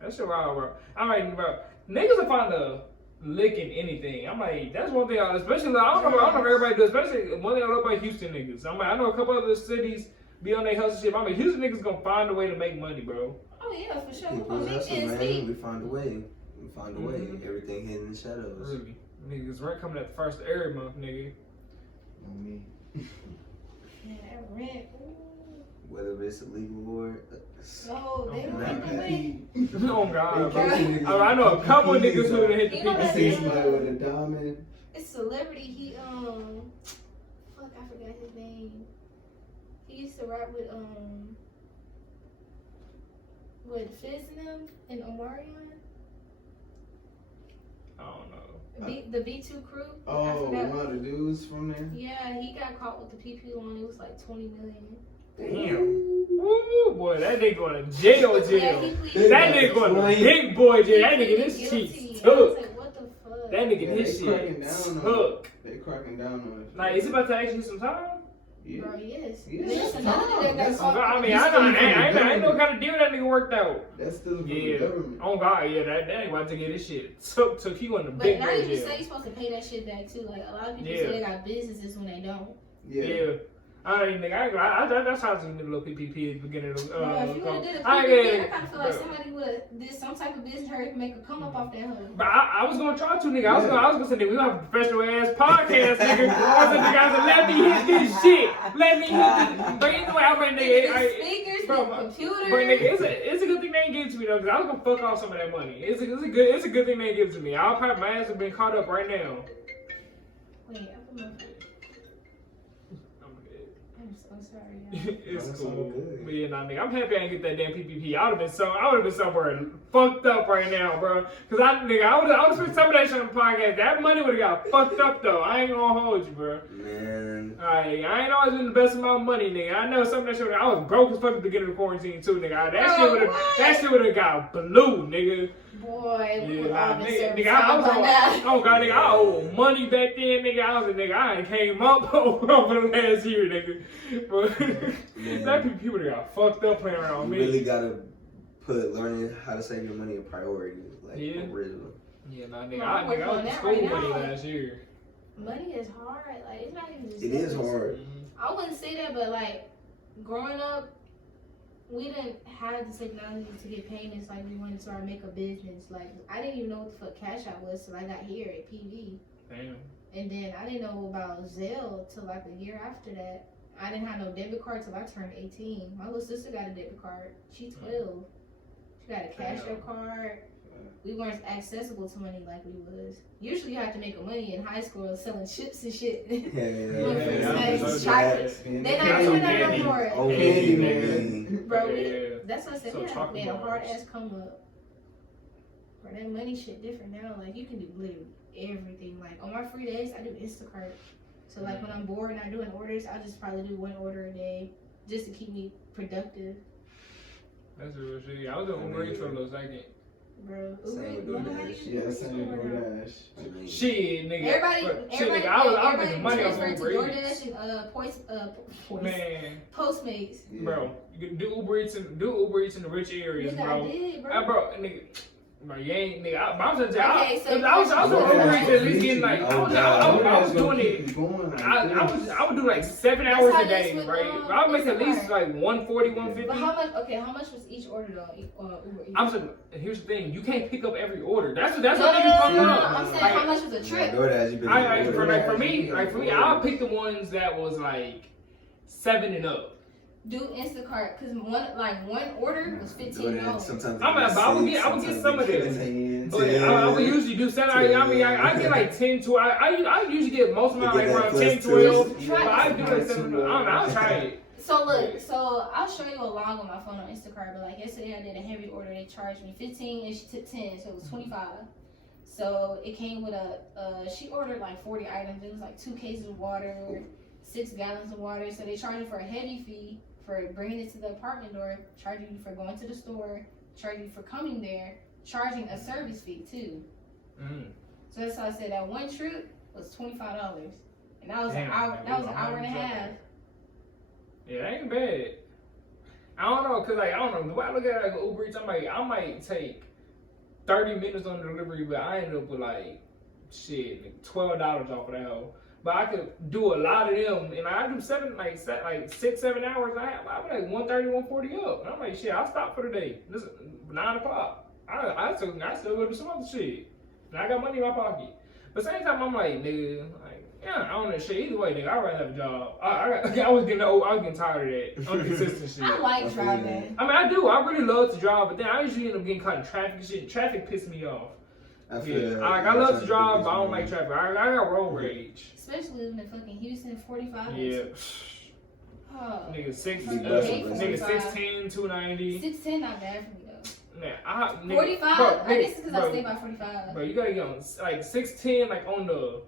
that shit wild, bro. I'm like, bro, niggas are fond of licking anything. I'm like, that's one thing, especially, I don't know if everybody does, especially one thing I know about Houston niggas. I'm like, I know a couple other cities be on their hustle shit. I'm like, Houston niggas gonna find a way to make money, bro. Oh yeah, for sure. People We're gonna make hustle, ends man. meet. We find a way. We find a way. Mhm. Everything hidden in the shadows. Really. Niggas rent coming at the first of every month, nigga. On me. Yeah, that rent. Ooh. Whether it's illegal or. No, they don't Right. hit the way. Oh God, bro. Right. I know a couple of niggas who done hit the You know I that see PPP. somebody with a diamond. It's celebrity. He fuck, I forgot his name. He used to rap with Fizz and them and Omarion. I don't know. The B2 crew. I Oh, forgot. one of the dudes from there. Yeah, he got caught with the PP loan. It was like 20 million. Damn. Ooh, boy, that nigga going to jail. Yeah, he pleaded That nigga going to big boy jail. That nigga, this guilty. shit I was took. like, what the fuck? That nigga, Yeah, his they cracking shit down on took. They cracking down on it. Like, is he about to actually get some time? Yeah. Bro, yes. Yeah, There's that's another Tom. that got That's- caught. I mean, I know what kind of deal that nigga worked out. That's still from Yeah. the government. Oh God, yeah, that nigga about to get his shit took. He went to But big not boy even jail. say you're supposed to pay that shit back too. Like a lot of people Yeah. say they got businesses when they don't. Yeah. Yeah. I ain't nigga. That's how I was gonna do a little PPP at the beginning of the. Bro, if you would have did a I PPP, ain't- I kind of feel like bro. somebody would did some type of business hurry to make a come up off that hoe. But I was gonna try to, nigga. I was gonna say, nigga, we have a professional ass podcast, nigga. I said, nigga, let me hit this shit. Let me hit this. But either way, I'm like, The nigga, speakers, bro, the computer. but nigga, it's a good thing they ain't give it to me though, cause I was gonna fuck off some of that money. It's a good thing they ain't give it to me. I'll probably my ass have been caught up right now. Wait, I put my. I'm good. I'm so sorry. Y'all. It's That's cool. all good. But yeah, nah, nigga, I'm happy I didn't get that damn PPP. I would have been somewhere fucked up right now, bro. Cause I would have spent some of that shit on the podcast. That money would have got fucked up though. I ain't gonna hold you, bro. Man. I ain't always been the best amount of money, nigga. I know some of that shit. I was broke as fuck at the beginning of quarantine too, nigga. That shit would have got blue, nigga. Boy, we Yeah, would all nah, been nigga, serving I time was by now. oh god, nigga, I owe money back then, nigga. I was a nigga, I ain't came up over the last year, nigga. But Man. that people that got fucked up playing around You me. really gotta put learning how to save your money a priority. Like Yeah. for real. Yeah, nah, nigga, Well, I I'm working was on in that school right money now. last year. Money is hard. Like it's not even just. It is numbers. hard. I wouldn't say that, but like growing up, we didn't have the technology to get payments like we wanted to or make a business. Like I didn't even know what the fuck Cash App was till I got here at PV. Damn. And then I didn't know about Zelle till like a year after that. I didn't have no debit card till I turned 18. My little sister got a debit card. She's 12. She got a Cash App card. We weren't accessible to money like we was. Usually you have to make a money in high school selling chips and shit. Chocolates. They not doing that no more. Oh, Candy, man. Bro, Yeah. that's what I said. So We had chocolate a hard bars. ass come up. Bro, that money shit different now. Like you can do literally everything. Like on my free days, I do Instacart. So like when I'm bored and I'm doing orders, I just probably do 1 order a day just to keep me productive. That's real shit. I was doing Uber Eats for a little second. Bro, Same with Uber, DoorDash. Yeah, same with DoorDash. Shit, nigga. Everybody I was making money off transferred to Uber Eats. DoorDash and Man, Postmates. Yeah. bro, you can do Uber Eats in the rich areas, Nigga, bro. I did, bro. Bro, nigga. Bro, you ain't, nigga. I was trying Okay, to so tell you, I was doing Uber Eats at least getting like, I was doing it. I would do like 7 That's hours how a it is day, with, right? I would make at least Instacart. like 140, But 150. how much was each order though? Uber Eats? I'm saying, here's the thing, you can't pick up every order. That's what no, niggas fucking up. I'm saying Like, how much was a trip? DoorDash, you been for me, I'll pick the ones that was like 7 and up. Do Instacart because one order was $15. Sometimes I would get some of this. But I would usually do 7. I get like 10, 12. I usually get most of my like around 10, 12. But I do like 7. I'll try it. So look, so I'll show you a log on my phone on Instacart. But like yesterday, I did a heavy order. They charged me 15 and she took 10, so it was 25. So it came with she ordered like 40 items. It was like 2 cases of water, 6 gallons of water. So they charged you for a heavy fee for bringing it to the apartment door, charging you for going to the store, charging you for coming there, charging a service fee too. So that's how I said that one trip was $25, and that was an hour. That was an hour and a half. Yeah, that ain't bad. I don't know, cause like I don't know. When I look at like Uber Eats, I might take 30 minutes on the delivery, but I end up with like shit, $12 off of that hoe. But I could do a lot of them, and I do 6, 7 hours. I'm like 130, 140 up. And I'm like, shit, I'll stop for the day. This is 9 o'clock. I still go do some other shit. And I got money in my pocket. But same time, I'm like, nigga, like, yeah, I don't know shit. Either way, nigga, I'd rather have a job. I was getting tired of that inconsistent shit. I like driving. I mean, I do. I really love to drive, but then I usually end up getting caught in traffic and shit. Traffic pisses me off. I love to drive, but I don't like traffic. I got road rage. Especially living in fucking Houston, 45. Yeah. Oh. Nigga, 16, 290. 610 not bad for me though. Man, 45? Bro, I guess because I stay by 45. Bro, you gotta get on like 610, like on the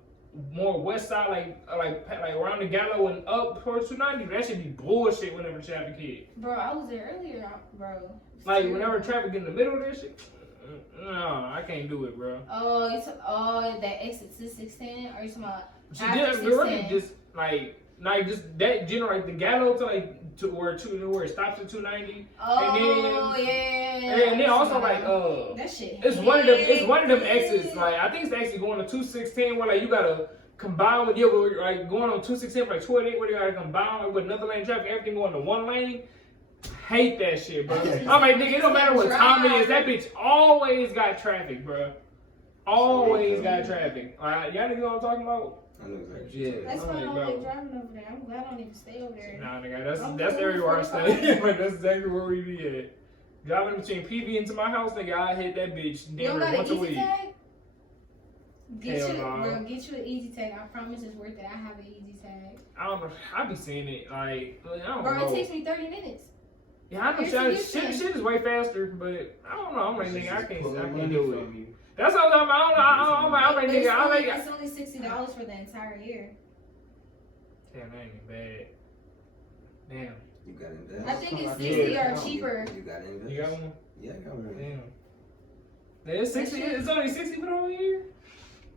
more west side, like around the Gallo and up towards 290. That should be bullshit whenever traffic hit. Bro, I was there earlier, bro. Like whenever traffic in the middle of that shit. No, I can't do it, bro. Oh, that exit to 610? Or you talking about Just like just that generate the Gallo to where it stops at 290. Oh, and then, yeah. And then also like that shit. It's one of them exits. Like I think it's actually going to 216 where like you gotta combine with like going on 216 for like 28 where you gotta combine with another lane traffic, everything going to one lane. Hate that shit, bro. I'm like, nigga, it don't matter what time it is. That bitch always got traffic, bro. Always got traffic. Y'all niggas know what I'm talking about? I know exactly. Yeah. That's why I don't like driving over there. I'm glad I don't even stay over there. Nah, nigga, that's the area where I stay. Like, that's exactly where we be at. Driving between PV into my house, nigga, I hit that bitch damn near once a week. Get you an easy tag. I promise it's worth it. I have an easy tag. I don't know. I be seeing it like I don't bro, know. It takes me 30 minutes. Yeah, I know shit is way faster, but I don't know. I'm like, nigga, I can't do it. That's what I'm talking about. I'm like, nigga, it's only $60 for the entire year. Damn, that ain't bad. Damn. You got invest. I think it's 60 or cheaper. You got invest. You got one? Yeah, I got one. Damn. It's 60. It's only 60 for the whole year.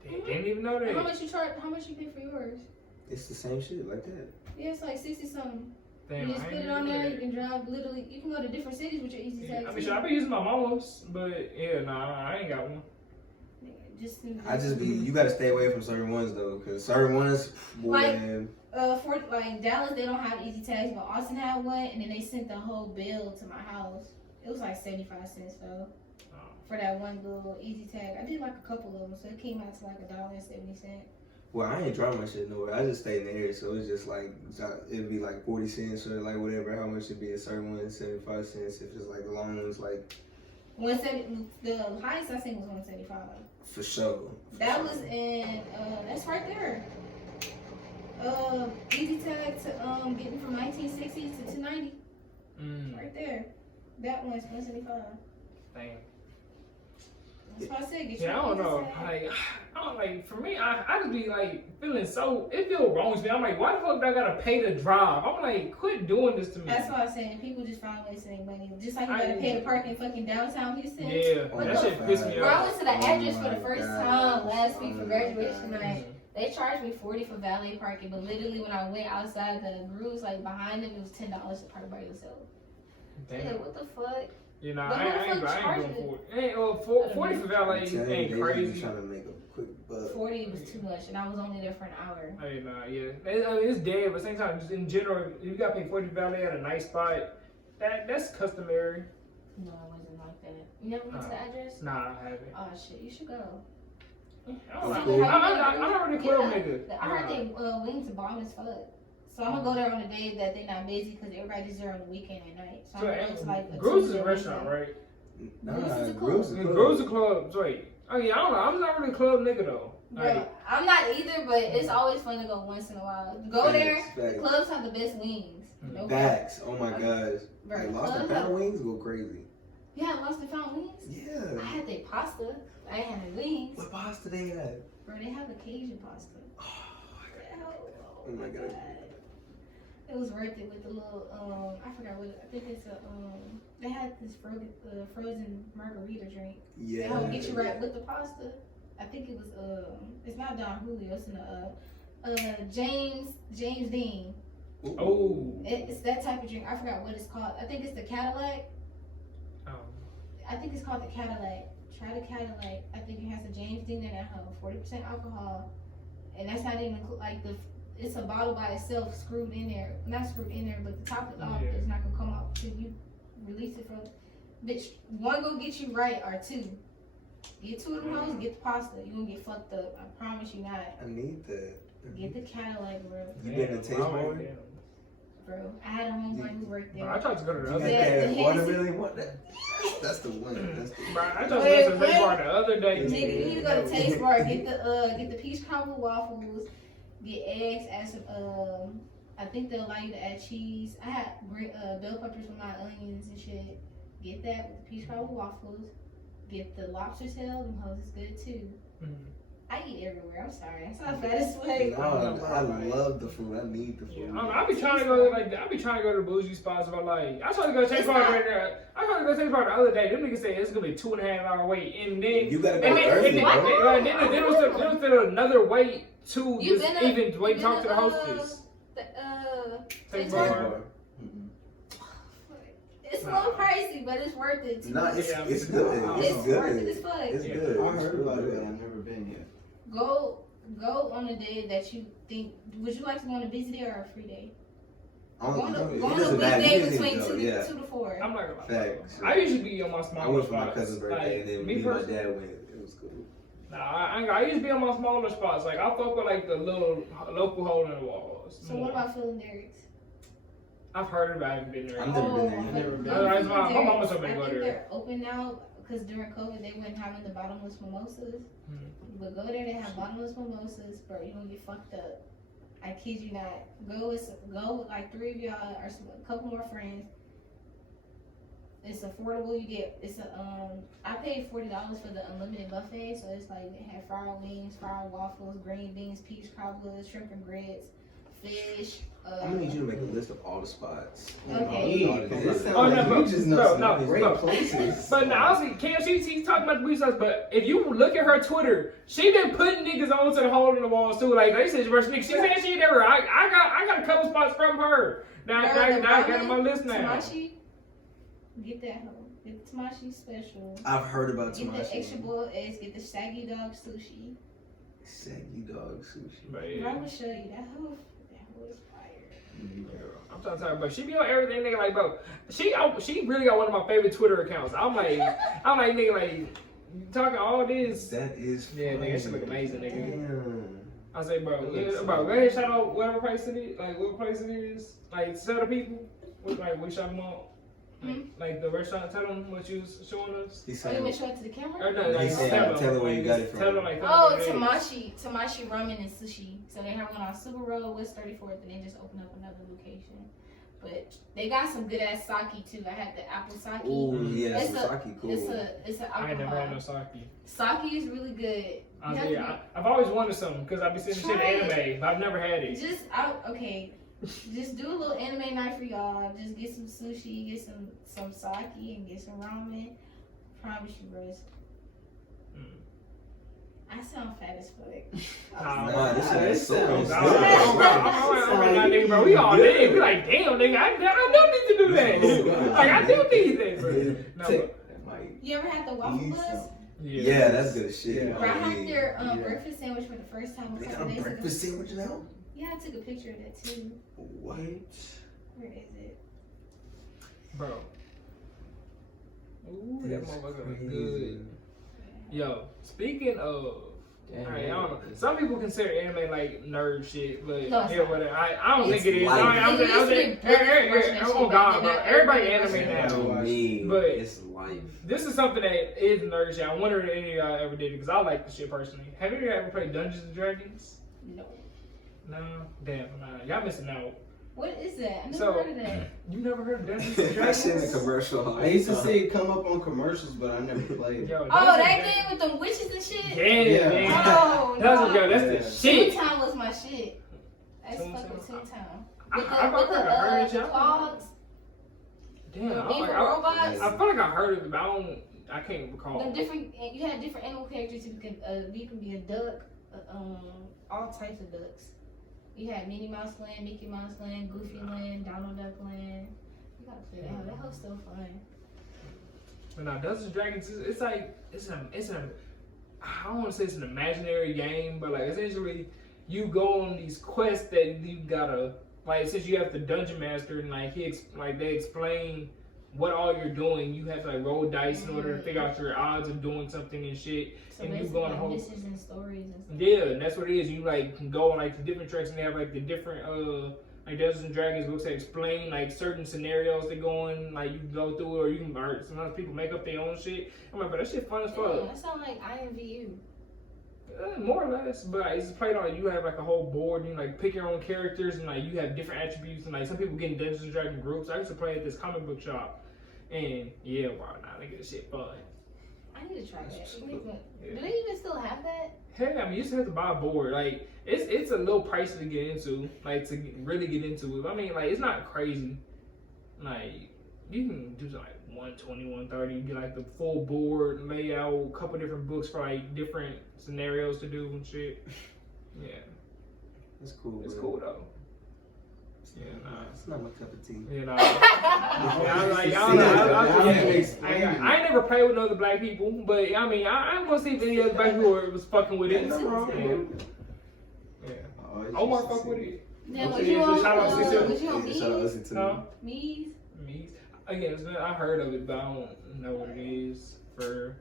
Didn't even know that. How much you charge? How much you pay for yours? It's the same shit like that. Yeah, it's like 60 something. Damn, You just put it on there. You can drive literally. You can go to different cities with your Easy Tag. I mean, shit, I be using my mama's, but yeah, nah, I ain't got one. You gotta stay away from certain ones though, cause certain ones, boy, like, for like Dallas, they don't have Easy Tags, but Austin had one, and then they sent the whole bill to my house. It was like 75 cents though, for that one little Easy Tag. I did like a couple of them, so it came out to like $1.70. Well, I ain't driving my shit nowhere. I just stay in the area, so it's just like it'd be like 40 cents or like whatever. How much it'd be a certain one, 75 cents. If it's like the long ones, like 170. The highest I seen was 175. For sure. That was in that's right there. Easy Tag to getting from 1960 to 290. Right there. That one's 175. Damn. That's what I said. Get I don't know. Like, I don't like. For me, I just be like feeling so. It feels wrong to me. I'm like, why the fuck do I gotta pay to drive? I'm like, quit doing this to me. That's what I'm saying. People just find ways to make money. Just like you gotta pay to park in fucking downtown Houston. Yeah, that shit pissed me Bro, I off. went to the address for the first time last week for graduation night. They charged me $40 for valet parking, but literally when I went outside, the grooves like behind them, it was $10 to park by yourself. Damn. Like, what the fuck? You know, But I ain't doing 40. 40 for valet ain't crazy. Trying to make a quick buck. 40 was too much, and I was only there for an hour. Hey, nah, yeah. It's dead, but at the same time, just in general, if you gotta pay 40 for valet at a nice spot, that's customary. No, it wasn't like that. You never went to the address? Nah, I haven't. Oh shit, you should go. I'm not really a club nigga. I heard they wings are bomb as fuck. So I'm gonna go there on the day that they're not busy because everybody's there on the weekend at night. So I'm gonna go to like a Grooves is Tuesday, a restaurant, Wednesday. right? Nah, Grooves Grooves is a club. Wait. Oh yeah, I don't know. I'm not really a club nigga though. Bro, I'm not either, but it's always fun to go once in a while. Go there. The clubs have the best wings. No Facts. Oh my gosh. Bro, Like Lost and Found wings go crazy. Yeah, Lost and Found wings. Yeah. I had their pasta. I ain't had their wings. What pasta they had? Bro, they have a Cajun pasta. Oh my god. It was worth it with the little I forgot what I think it's a they had this frozen margarita drink. Yeah. That would get you right with the pasta. I think it was it's not Don Julio, it's in James Dean. Oh. It's that type of drink. I forgot what it's called. I think it's the Cadillac. I think it's called the Cadillac. Try the Cadillac. I think it has a James Dean in it. 40% alcohol, and that's not even like it's a bottle by itself, screwed in there. Not screwed in there, but the top is off. It's not gonna come off till you release it from. Bitch, one gonna get you right, or two. Get two of them hoes, get the pasta. You gonna get fucked up. I promise you not. I need that. Get the Cadillac, bro. You been to Taste Bar? Bro, I had a homeboy who worked there. I tried to go to the other day. day. Watermelon, what? That's the one. That's the one. Bro, I tried to go to the Taste Bar the other day. Nigga, you need to go to Taste Bar. Get the peach crumble waffles. Get eggs. Add some. I think they'll allow you to add cheese. I had bell peppers with my onions and shit. Get that with the peach crumble waffles. Get the lobster tail. Them hoes is good too. I eat everywhere. I'm sorry. That's not fat as fuck. I love the food. I need the food. I be trying to go to the bougie spots, but like I tried to go to Taste Bar right there. I tried to go to Taste Bar the other day. Them niggas said it's gonna be 2.5 hour wait, and then you gotta go early. Then there was still another wait to even wait talk to the hostess. Taste Bar. It's a little pricey, but it's worth it. Nah, it's good. It's good. worth it as fuck. It's good. I heard about it, but I've never been yet. Go on a day that you think. Would you like to go on a busy day or a free day? Go on a weekday between 2 to 4. I'm not gonna lie. Facts. I usually be on my smaller spots. I went for my cousin's birthday, and then me and my personally, dad went. It was cool. Nah, I used to be on my smaller spots. Like I fuck with like the little local hole in the walls. So what about Phil and Derek's? I've heard of it, I haven't been there. I've never been there. My mama told me to go I think there. they're open now because during COVID they weren't having the bottomless mimosas. But go there, they have bottomless mimosas, bro. You gonna get fucked up. I kid you not. Go with like 3 of y'all or a couple more friends. It's affordable. I paid $40 for the unlimited buffet, so it's like they have fried wings, fried waffles, green beans, peach cobbler, shrimp and grits, fish. I'm gonna need you to make a list of all the spots. Okay. All the This dishes. sounds like you just know some great bro. places. But now, honestly, Cam, she's talking about the beach sauce, but if you look at her Twitter, she been putting niggas onto the hole in the walls too. Like, they said, she said she never. I got a couple spots from her. Now I got it on my list now. Tamashi, get that hoe. Get the Tamashi special. I've heard about Get Tamashi. the extra boiled eggs. Get the Saggy Dog sushi. Saggy dog sushi. But I'm yeah. gonna show you that hoe. That hoe is fire. I'm trying to tell you, bro. She be on everything, nigga. Like, bro, she really got one of my favorite Twitter accounts. I'm like, nigga, like, you talking all this. That is Yeah, nigga, that funny. shit look amazing, nigga. Damn. I say, bro, That yeah, looks bro, so go ahead, good. shout out whatever place it is, like, what place it is. Like, tell the people, like, we shout them out. Like the restaurant, tell them what you was showing us. He's Oh, you saying, want to show it to the camera? Or no, like, He said, tell tell them where you got it Tell from. them, like, Oh, what it is. Tamashi Ramen and Sushi. So they have one on Super Road, West 34th, and they just opened up another location. But they got some good ass sake too. I had the apple sake. ooh, yeah, It's some sake, cool. It's an I ain't never had no alcohol. sake. Sake is really good. You have to I've always wanted some because I've been seeing shit in Try it. anime, but I've never had it. okay. Just do a little anime night for y'all. Just get some sushi, get some sake, and get some ramen. Promise you, bro. I sound fat as fuck. Nah, this shit is so sounds good. Bro, we all did. We like, damn, nigga, I do need to do that. Like, I do need that, bro. No, That might You ever had the waffle ease buzz? some. Yeah, that's good shit. Yeah. Bro, I had their Yeah. breakfast sandwich for the first time a They couple got a days breakfast ago. sandwich now? Yeah, I took a picture of that too. What? Where is it? bro. Ooh, that That's motherfucker look crazy. good. Yo, speaking of, Damn, alright, I don't know. Some people consider anime like nerd shit, but No, it's yeah, not. whatever. I don't It's think it is. life. I'm It used to be British oh shit, god, but bro. not Everybody everybody anime watches now. To me, But- it's life. This is something that is nerd shit. I wonder if any of y'all ever did it because I like the shit personally. Have you ever played Dungeons and Dragons? No. No, damn, nah. Y'all missing out. What is that? I never So- heard of that. You never heard of Dungeons and That shit in the Dragons? commercial. I used to see it come up on commercials, but I never played. Yo, Oh, Dungeons that and game with them witches and shit? Yeah, Yeah. man. Oh, That's no. the shit. Toontown was my shit. That's Toontown? fucking Toontown. I- With the, I've with the, heard of the y'all. clogs, Damn, the I, evil like, robots. I feel like I heard of it, but I can't recall. Them different, you had different animal characters. You can be a duck, all types of ducks. You had Minnie Mouse Land, Mickey Mouse Land, Goofy Land, Donald Duck Land. You gotta play that. That hoe's still fun. But now, Dungeons and Dragons, it's like it's an I don't want to say it's an imaginary game, but like essentially you go on these quests that you gotta like since you have the dungeon master and like they explain what all you're doing, you have to like roll dice in order to figure out your odds of doing something and shit. So And you basically, go on a like whole missions and stories and stuff. Yeah, and that's what it is. You like can go on like the different tracks and they have like the different like Dungeons and Dragons books that explain like certain scenarios that go on, like you can go through or you can or sometimes people make up their own shit. I'm like, but that shit fun as Yeah, fuck. that sound like IMVU. More or less, but like, it's played on. You have like a whole board, and you like pick your own characters, and like you have different attributes, and like some people get in Dungeons and Dragons groups. I used to play at this comic book shop, and yeah, wow, nah, they get this shit fun. I need to try that. Yeah. Do they even still have that? Hey, I mean, you just have to buy a board. Like, it's a little pricey to get into, like to really get into it. I mean, like it's not crazy. Like you can do like 120, 130. You get like the full board, layout, a couple different books for like different scenarios to do and shit. Yeah, It's cool. it's bro. cool though. Yeah, nah. It's not my cup of tea. You know, Yeah, I ain't never played with other black people, but I mean, I'm gonna see if any other black people was fucking with it. Nothing wrong, bro. Yeah, Omar fuck with it. Then Okay, was you so on, shout out to you. was you on Yeah, shout out Me's? listen to Huh? Me's? Me, again, I heard of it, but I don't know what it is. For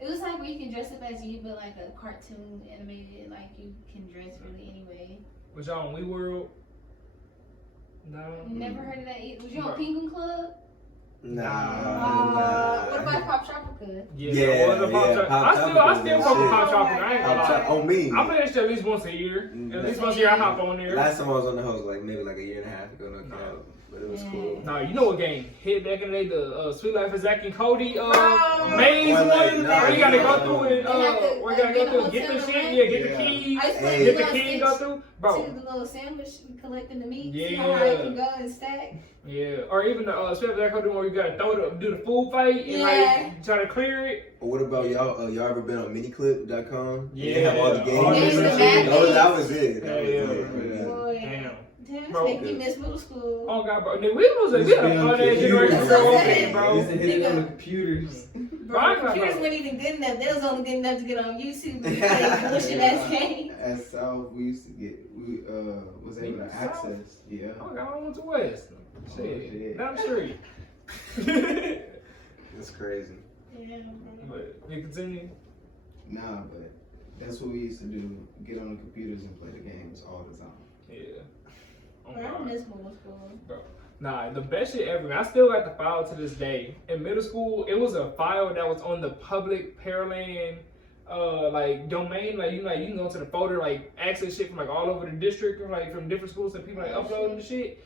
It was like where you can dress up as you, but like a cartoon animated, like you can dress really anyway. was y'all on We World? No. You never heard of that either? Was you on Right. Penguin Club? Nah. What about Pop Tropica? Yeah, Yeah, what the Pop yeah, Tropica? Pop I still Tropica, fuck with shit. Pop Tropica. I ain't gonna Pop lie. Tropica on me. I play that shit at least once a year. At least once a year I hop on there. Last time I was on the host, like maybe like a year and a half ago. No No. cap. But it was cool. Nah, you know what game hit back in the day? The Sweet Life of Zack and Cody maze Like, one. nah, Where you gotta go yeah. through it. Where you gotta go through and get the shit. Yeah, get the keys. I used to play Get the Lilo key and go through. To Bro. the little sandwich, collecting the meat. Yeah. How high it can go and stack. Yeah. Or even the Sweet Life of Zack and Cody where you gotta do the food fight and like try to clear it. Or what about y'all? Y'all ever been on miniclip.com? Yeah. They have all the games. All the That games. that was it. That was Yeah. it. Boy. Damn. Damn, this Bro. make me miss middle school. Oh god, bro. Nigga, we had a fun ass generation That's what I'm bro. saying. Bro. Used to hit it on the computers. Bro, computers weren't even good enough. They was only good enough to get on YouTube and play bullshit ass games. At South, we used to get, we was able to access. Yeah. Oh god, I went to West. Oh, Shit. shit. Down the street. It's crazy. Yeah, bro. But you continue. Nah, but that's what we used to do. Get on the computers and play the games all the time. Yeah. Oh, Bro, I God. miss middle school. Nah, the best shit ever. I still got the file to this day. In middle school, it was a file that was on the public Pearland like domain. Like you can go to the folder, like access shit from like all over the district, or like from different schools, and people like uploading the shit.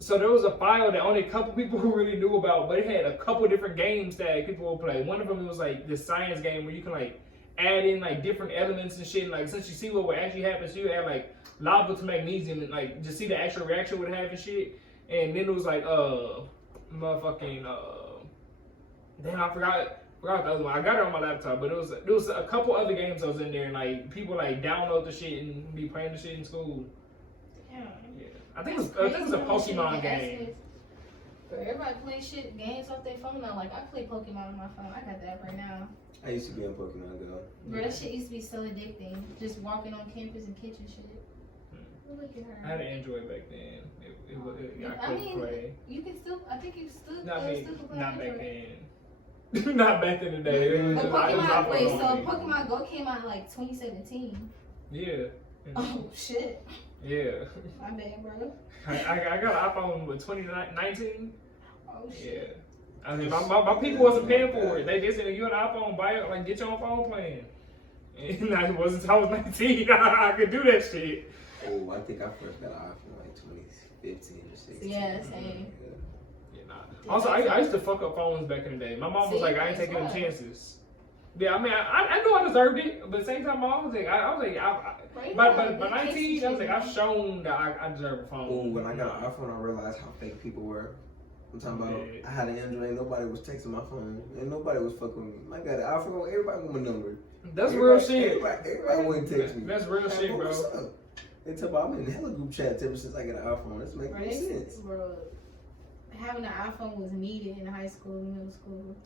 So there was a file that only a couple people who really knew about, but it had a couple different games that people would play. One of them was like this science game where you can like add in like different elements and shit. And, like since you see what would actually happen, so you add like lava to magnesium and like just see the actual reaction would have and shit. And then it was like motherfucking damn, I forgot the other one. I got it on my laptop, but there was a couple other games that was in there, and like people like download the shit and be playing the shit in school. Yeah. Yeah, I think it was a Pokemon game. Bro, everybody play shit games off their phone now. Like I play Pokemon on my phone. I got that right now. I used to be on Pokemon Go. Bro, that shit used to be so addicting. Just walking on campus and catching shit. Look at her. I had an Android back then. I I couldn't mean, play. you can still. I think you still. Not me. still can play Not back Android. then. Not back in the day. But I was not Pokemon, wait, on so it. Pokemon Go came out in like 2017. Yeah. Oh shit. Yeah. My bad, bro. I got an iPhone with 2019. Oh Yeah. shit. I mean, my people wasn't paying for it. They just said, you an iPhone, buy it, like, get your own phone plan. And I wasn't, I was 19, I could do that shit. Oh, I think I first got an iPhone like 2015 or 16. Yeah, same. Yeah, nah. Also, I used to fuck up phones back in the day. My mom was See, like, I ain't that's taking them why. chances. Yeah, I mean, I knew I deserved it, but at the same time, my mom was like, Right by now, 19, I was like, I've shown that I deserve a phone. Oh, when I got an iPhone, I realized how fake people were. I'm talking about, Yeah. I had an Android, nobody was texting my phone, and nobody was fucking with me. I got an iPhone, everybody want my number. That's real Everybody- shit. Everybody wouldn't text me. That's real Like, shit, bro. What's up? They tell me I'm in hella group chats ever since I got an iPhone. That's making Bro, no sense. bro, having an iPhone was needed in high school and middle school.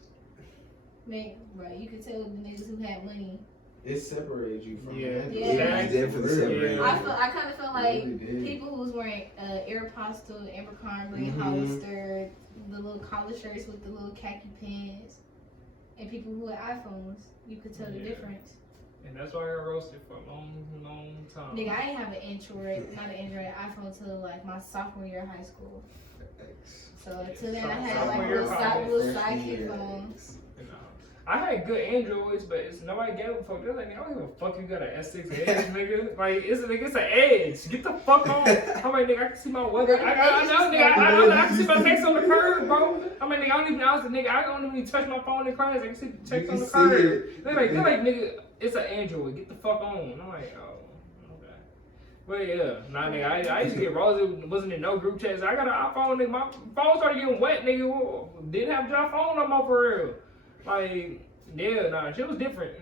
Man, bro, you could tell the niggas who had money. It separated you from Yeah. that. Yeah. It definitely separated. Yeah. I kind of felt like It really did. people who was wearing Aeropostale, Abercrombie, Mhm. Hollister, the little collar shirts with the little khaki pants, and people who had iPhones, you could tell the Yeah. difference. And that's why I got roasted for a long, long time. Nigga, I didn't have an Android iPhone till like my sophomore year of high school. So till then I had like Sophomore a year little of side, college. little sidekick phone. You know, I had good Androids, but nobody gave a fuck. They're like, I don't give a fuck. You got an S6 Edge, nigga. Like, it's an Edge. Get the fuck on. I'm like, nigga, I can see my weather. I know, nigga. I can see my text on the curve, bro. I mean, nigga, I don't even know. Nigga, I don't even touch my phone in class. I can see the text on the curve. They're like, nigga, it's an Android. Get the fuck on. I'm like, oh. Well, yeah, nah, nigga, I used to get roasted, wasn't in no group chats. I got an iPhone, nigga, my phone started getting wet, nigga, didn't have your phone no more for real. Like, yeah, nah, shit was different.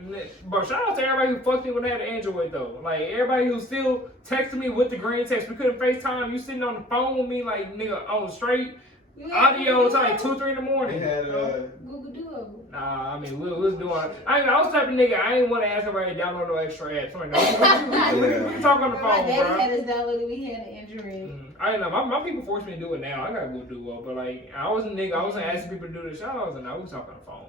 But shout out to everybody who fucked me when they had an Android, though. Like, everybody who still texted me with the green text. We couldn't FaceTime, you sitting on the phone with me, like, nigga, on straight audio till like 2, 3 in the morning. They had Google Duo. Nah, I mean, we was doing. I was the type of nigga. I ain't want to ask everybody to download no extra apps. I'm like, no, we talk on the My phone, daddy bro. had us downloaded. We had an Android. I know my people force me to do it now. I gotta go do well, but like I wasn't nigga. I wasn't asking people to do this. Shout out to now we talk on the phone.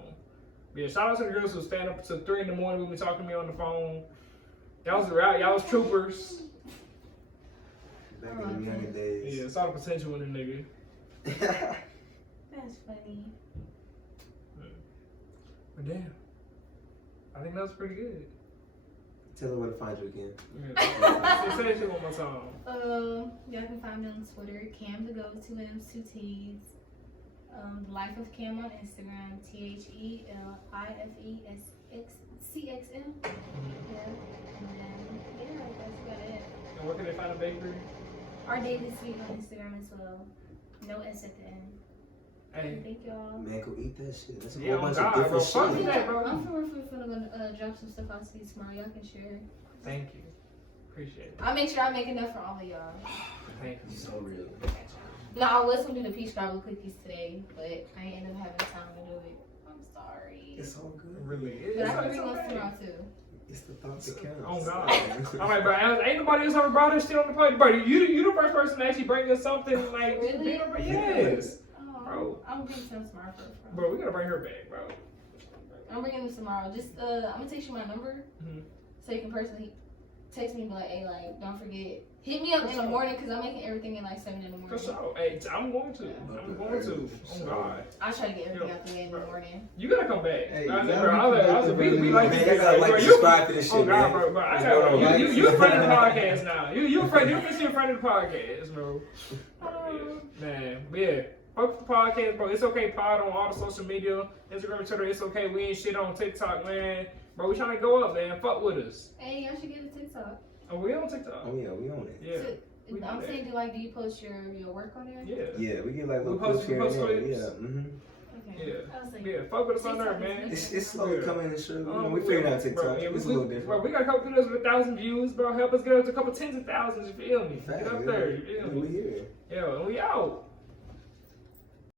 Yeah, shout out to the girls who stand up to 3 in the morning with me talking to me on the phone. Y'all was troopers. Back in the younger days. Yeah, saw the potential in the nigga. That's funny. But damn, I think that was pretty good. Tell her where to find you again. Say that shit one more time. Y'all can find me on Twitter, Cam the Go, 2 M's, 2 T's. The Life of Cam on Instagram, THELIFESCXM. Yeah, and then that's about it. And where can they find a bakery? Our Daily Sweet on Instagram as well. No S at the end. Hey. Thank y'all. Man, go eat that shit. That's a Yeah, whole bunch God, of different bro. Fuck shit. that, bro. I'm gonna drop some stuff out to you tomorrow. Y'all can share. Thank you. Appreciate it. I'll make sure I make enough for all of y'all. Thank you. So real. No, I was gonna do the peach cobbler cookies today, but I ain't ended up having time to do it. I'm sorry. It's all good. Really. But I can It's bring those okay. tomorrow too. It's the thoughts that count. Oh God! I'm like, bro, ain't nobody else ever brought this shit on the plate, bro. You the first person to actually bring us something like, Really? yes, Oh, Bro. I'm gonna bring some tomorrow for bro. We gotta bring her back, bro. I'm bringing them tomorrow. Just I'm gonna text you my number so you can personally text me and be like, hey, like, don't forget. Hit me up in the morning because I'm making everything in like 7 in the morning. For sure. Hey, I'm going to. I'm going to. Oh God. I'll try to get everything out the way in the morning. You gotta come back. Hey, I was like, y'all bro, we like Man, this. y'all gotta like Bro, subscribe to this shit, Oh God, man. bro, bro. I What's got going on, you. guys? You a friend of the podcast now. You a friend. You officially a friend of the podcast, bro. Man, but yeah. Fuck the podcast, bro. It's okay pod on all the social media. Instagram and Twitter, it's okay. We ain't shit on TikTok, man. Bro, we trying to go up, man. Fuck with us. Hey, y'all should get a TikTok. Oh, we on TikTok? Oh yeah, we on it. Yeah. So, we do I'm that. saying, do you post your work on there? Yeah. Yeah, we get like We little post- clips here we and post there. clips. Yeah, Okay. Yeah. I was like, Yeah, fuck with us on there, TikTok is man. It's slowly coming and sure. We Yeah, figuring out bro, TikTok. yeah, It's a we, little different. Bro, we got a couple videos with 1,000 views, bro. Help us get up to a couple tens of thousands, you feel me? Fact, Get up yeah. there, you feel Yeah, me? we here. Yeah, and we out.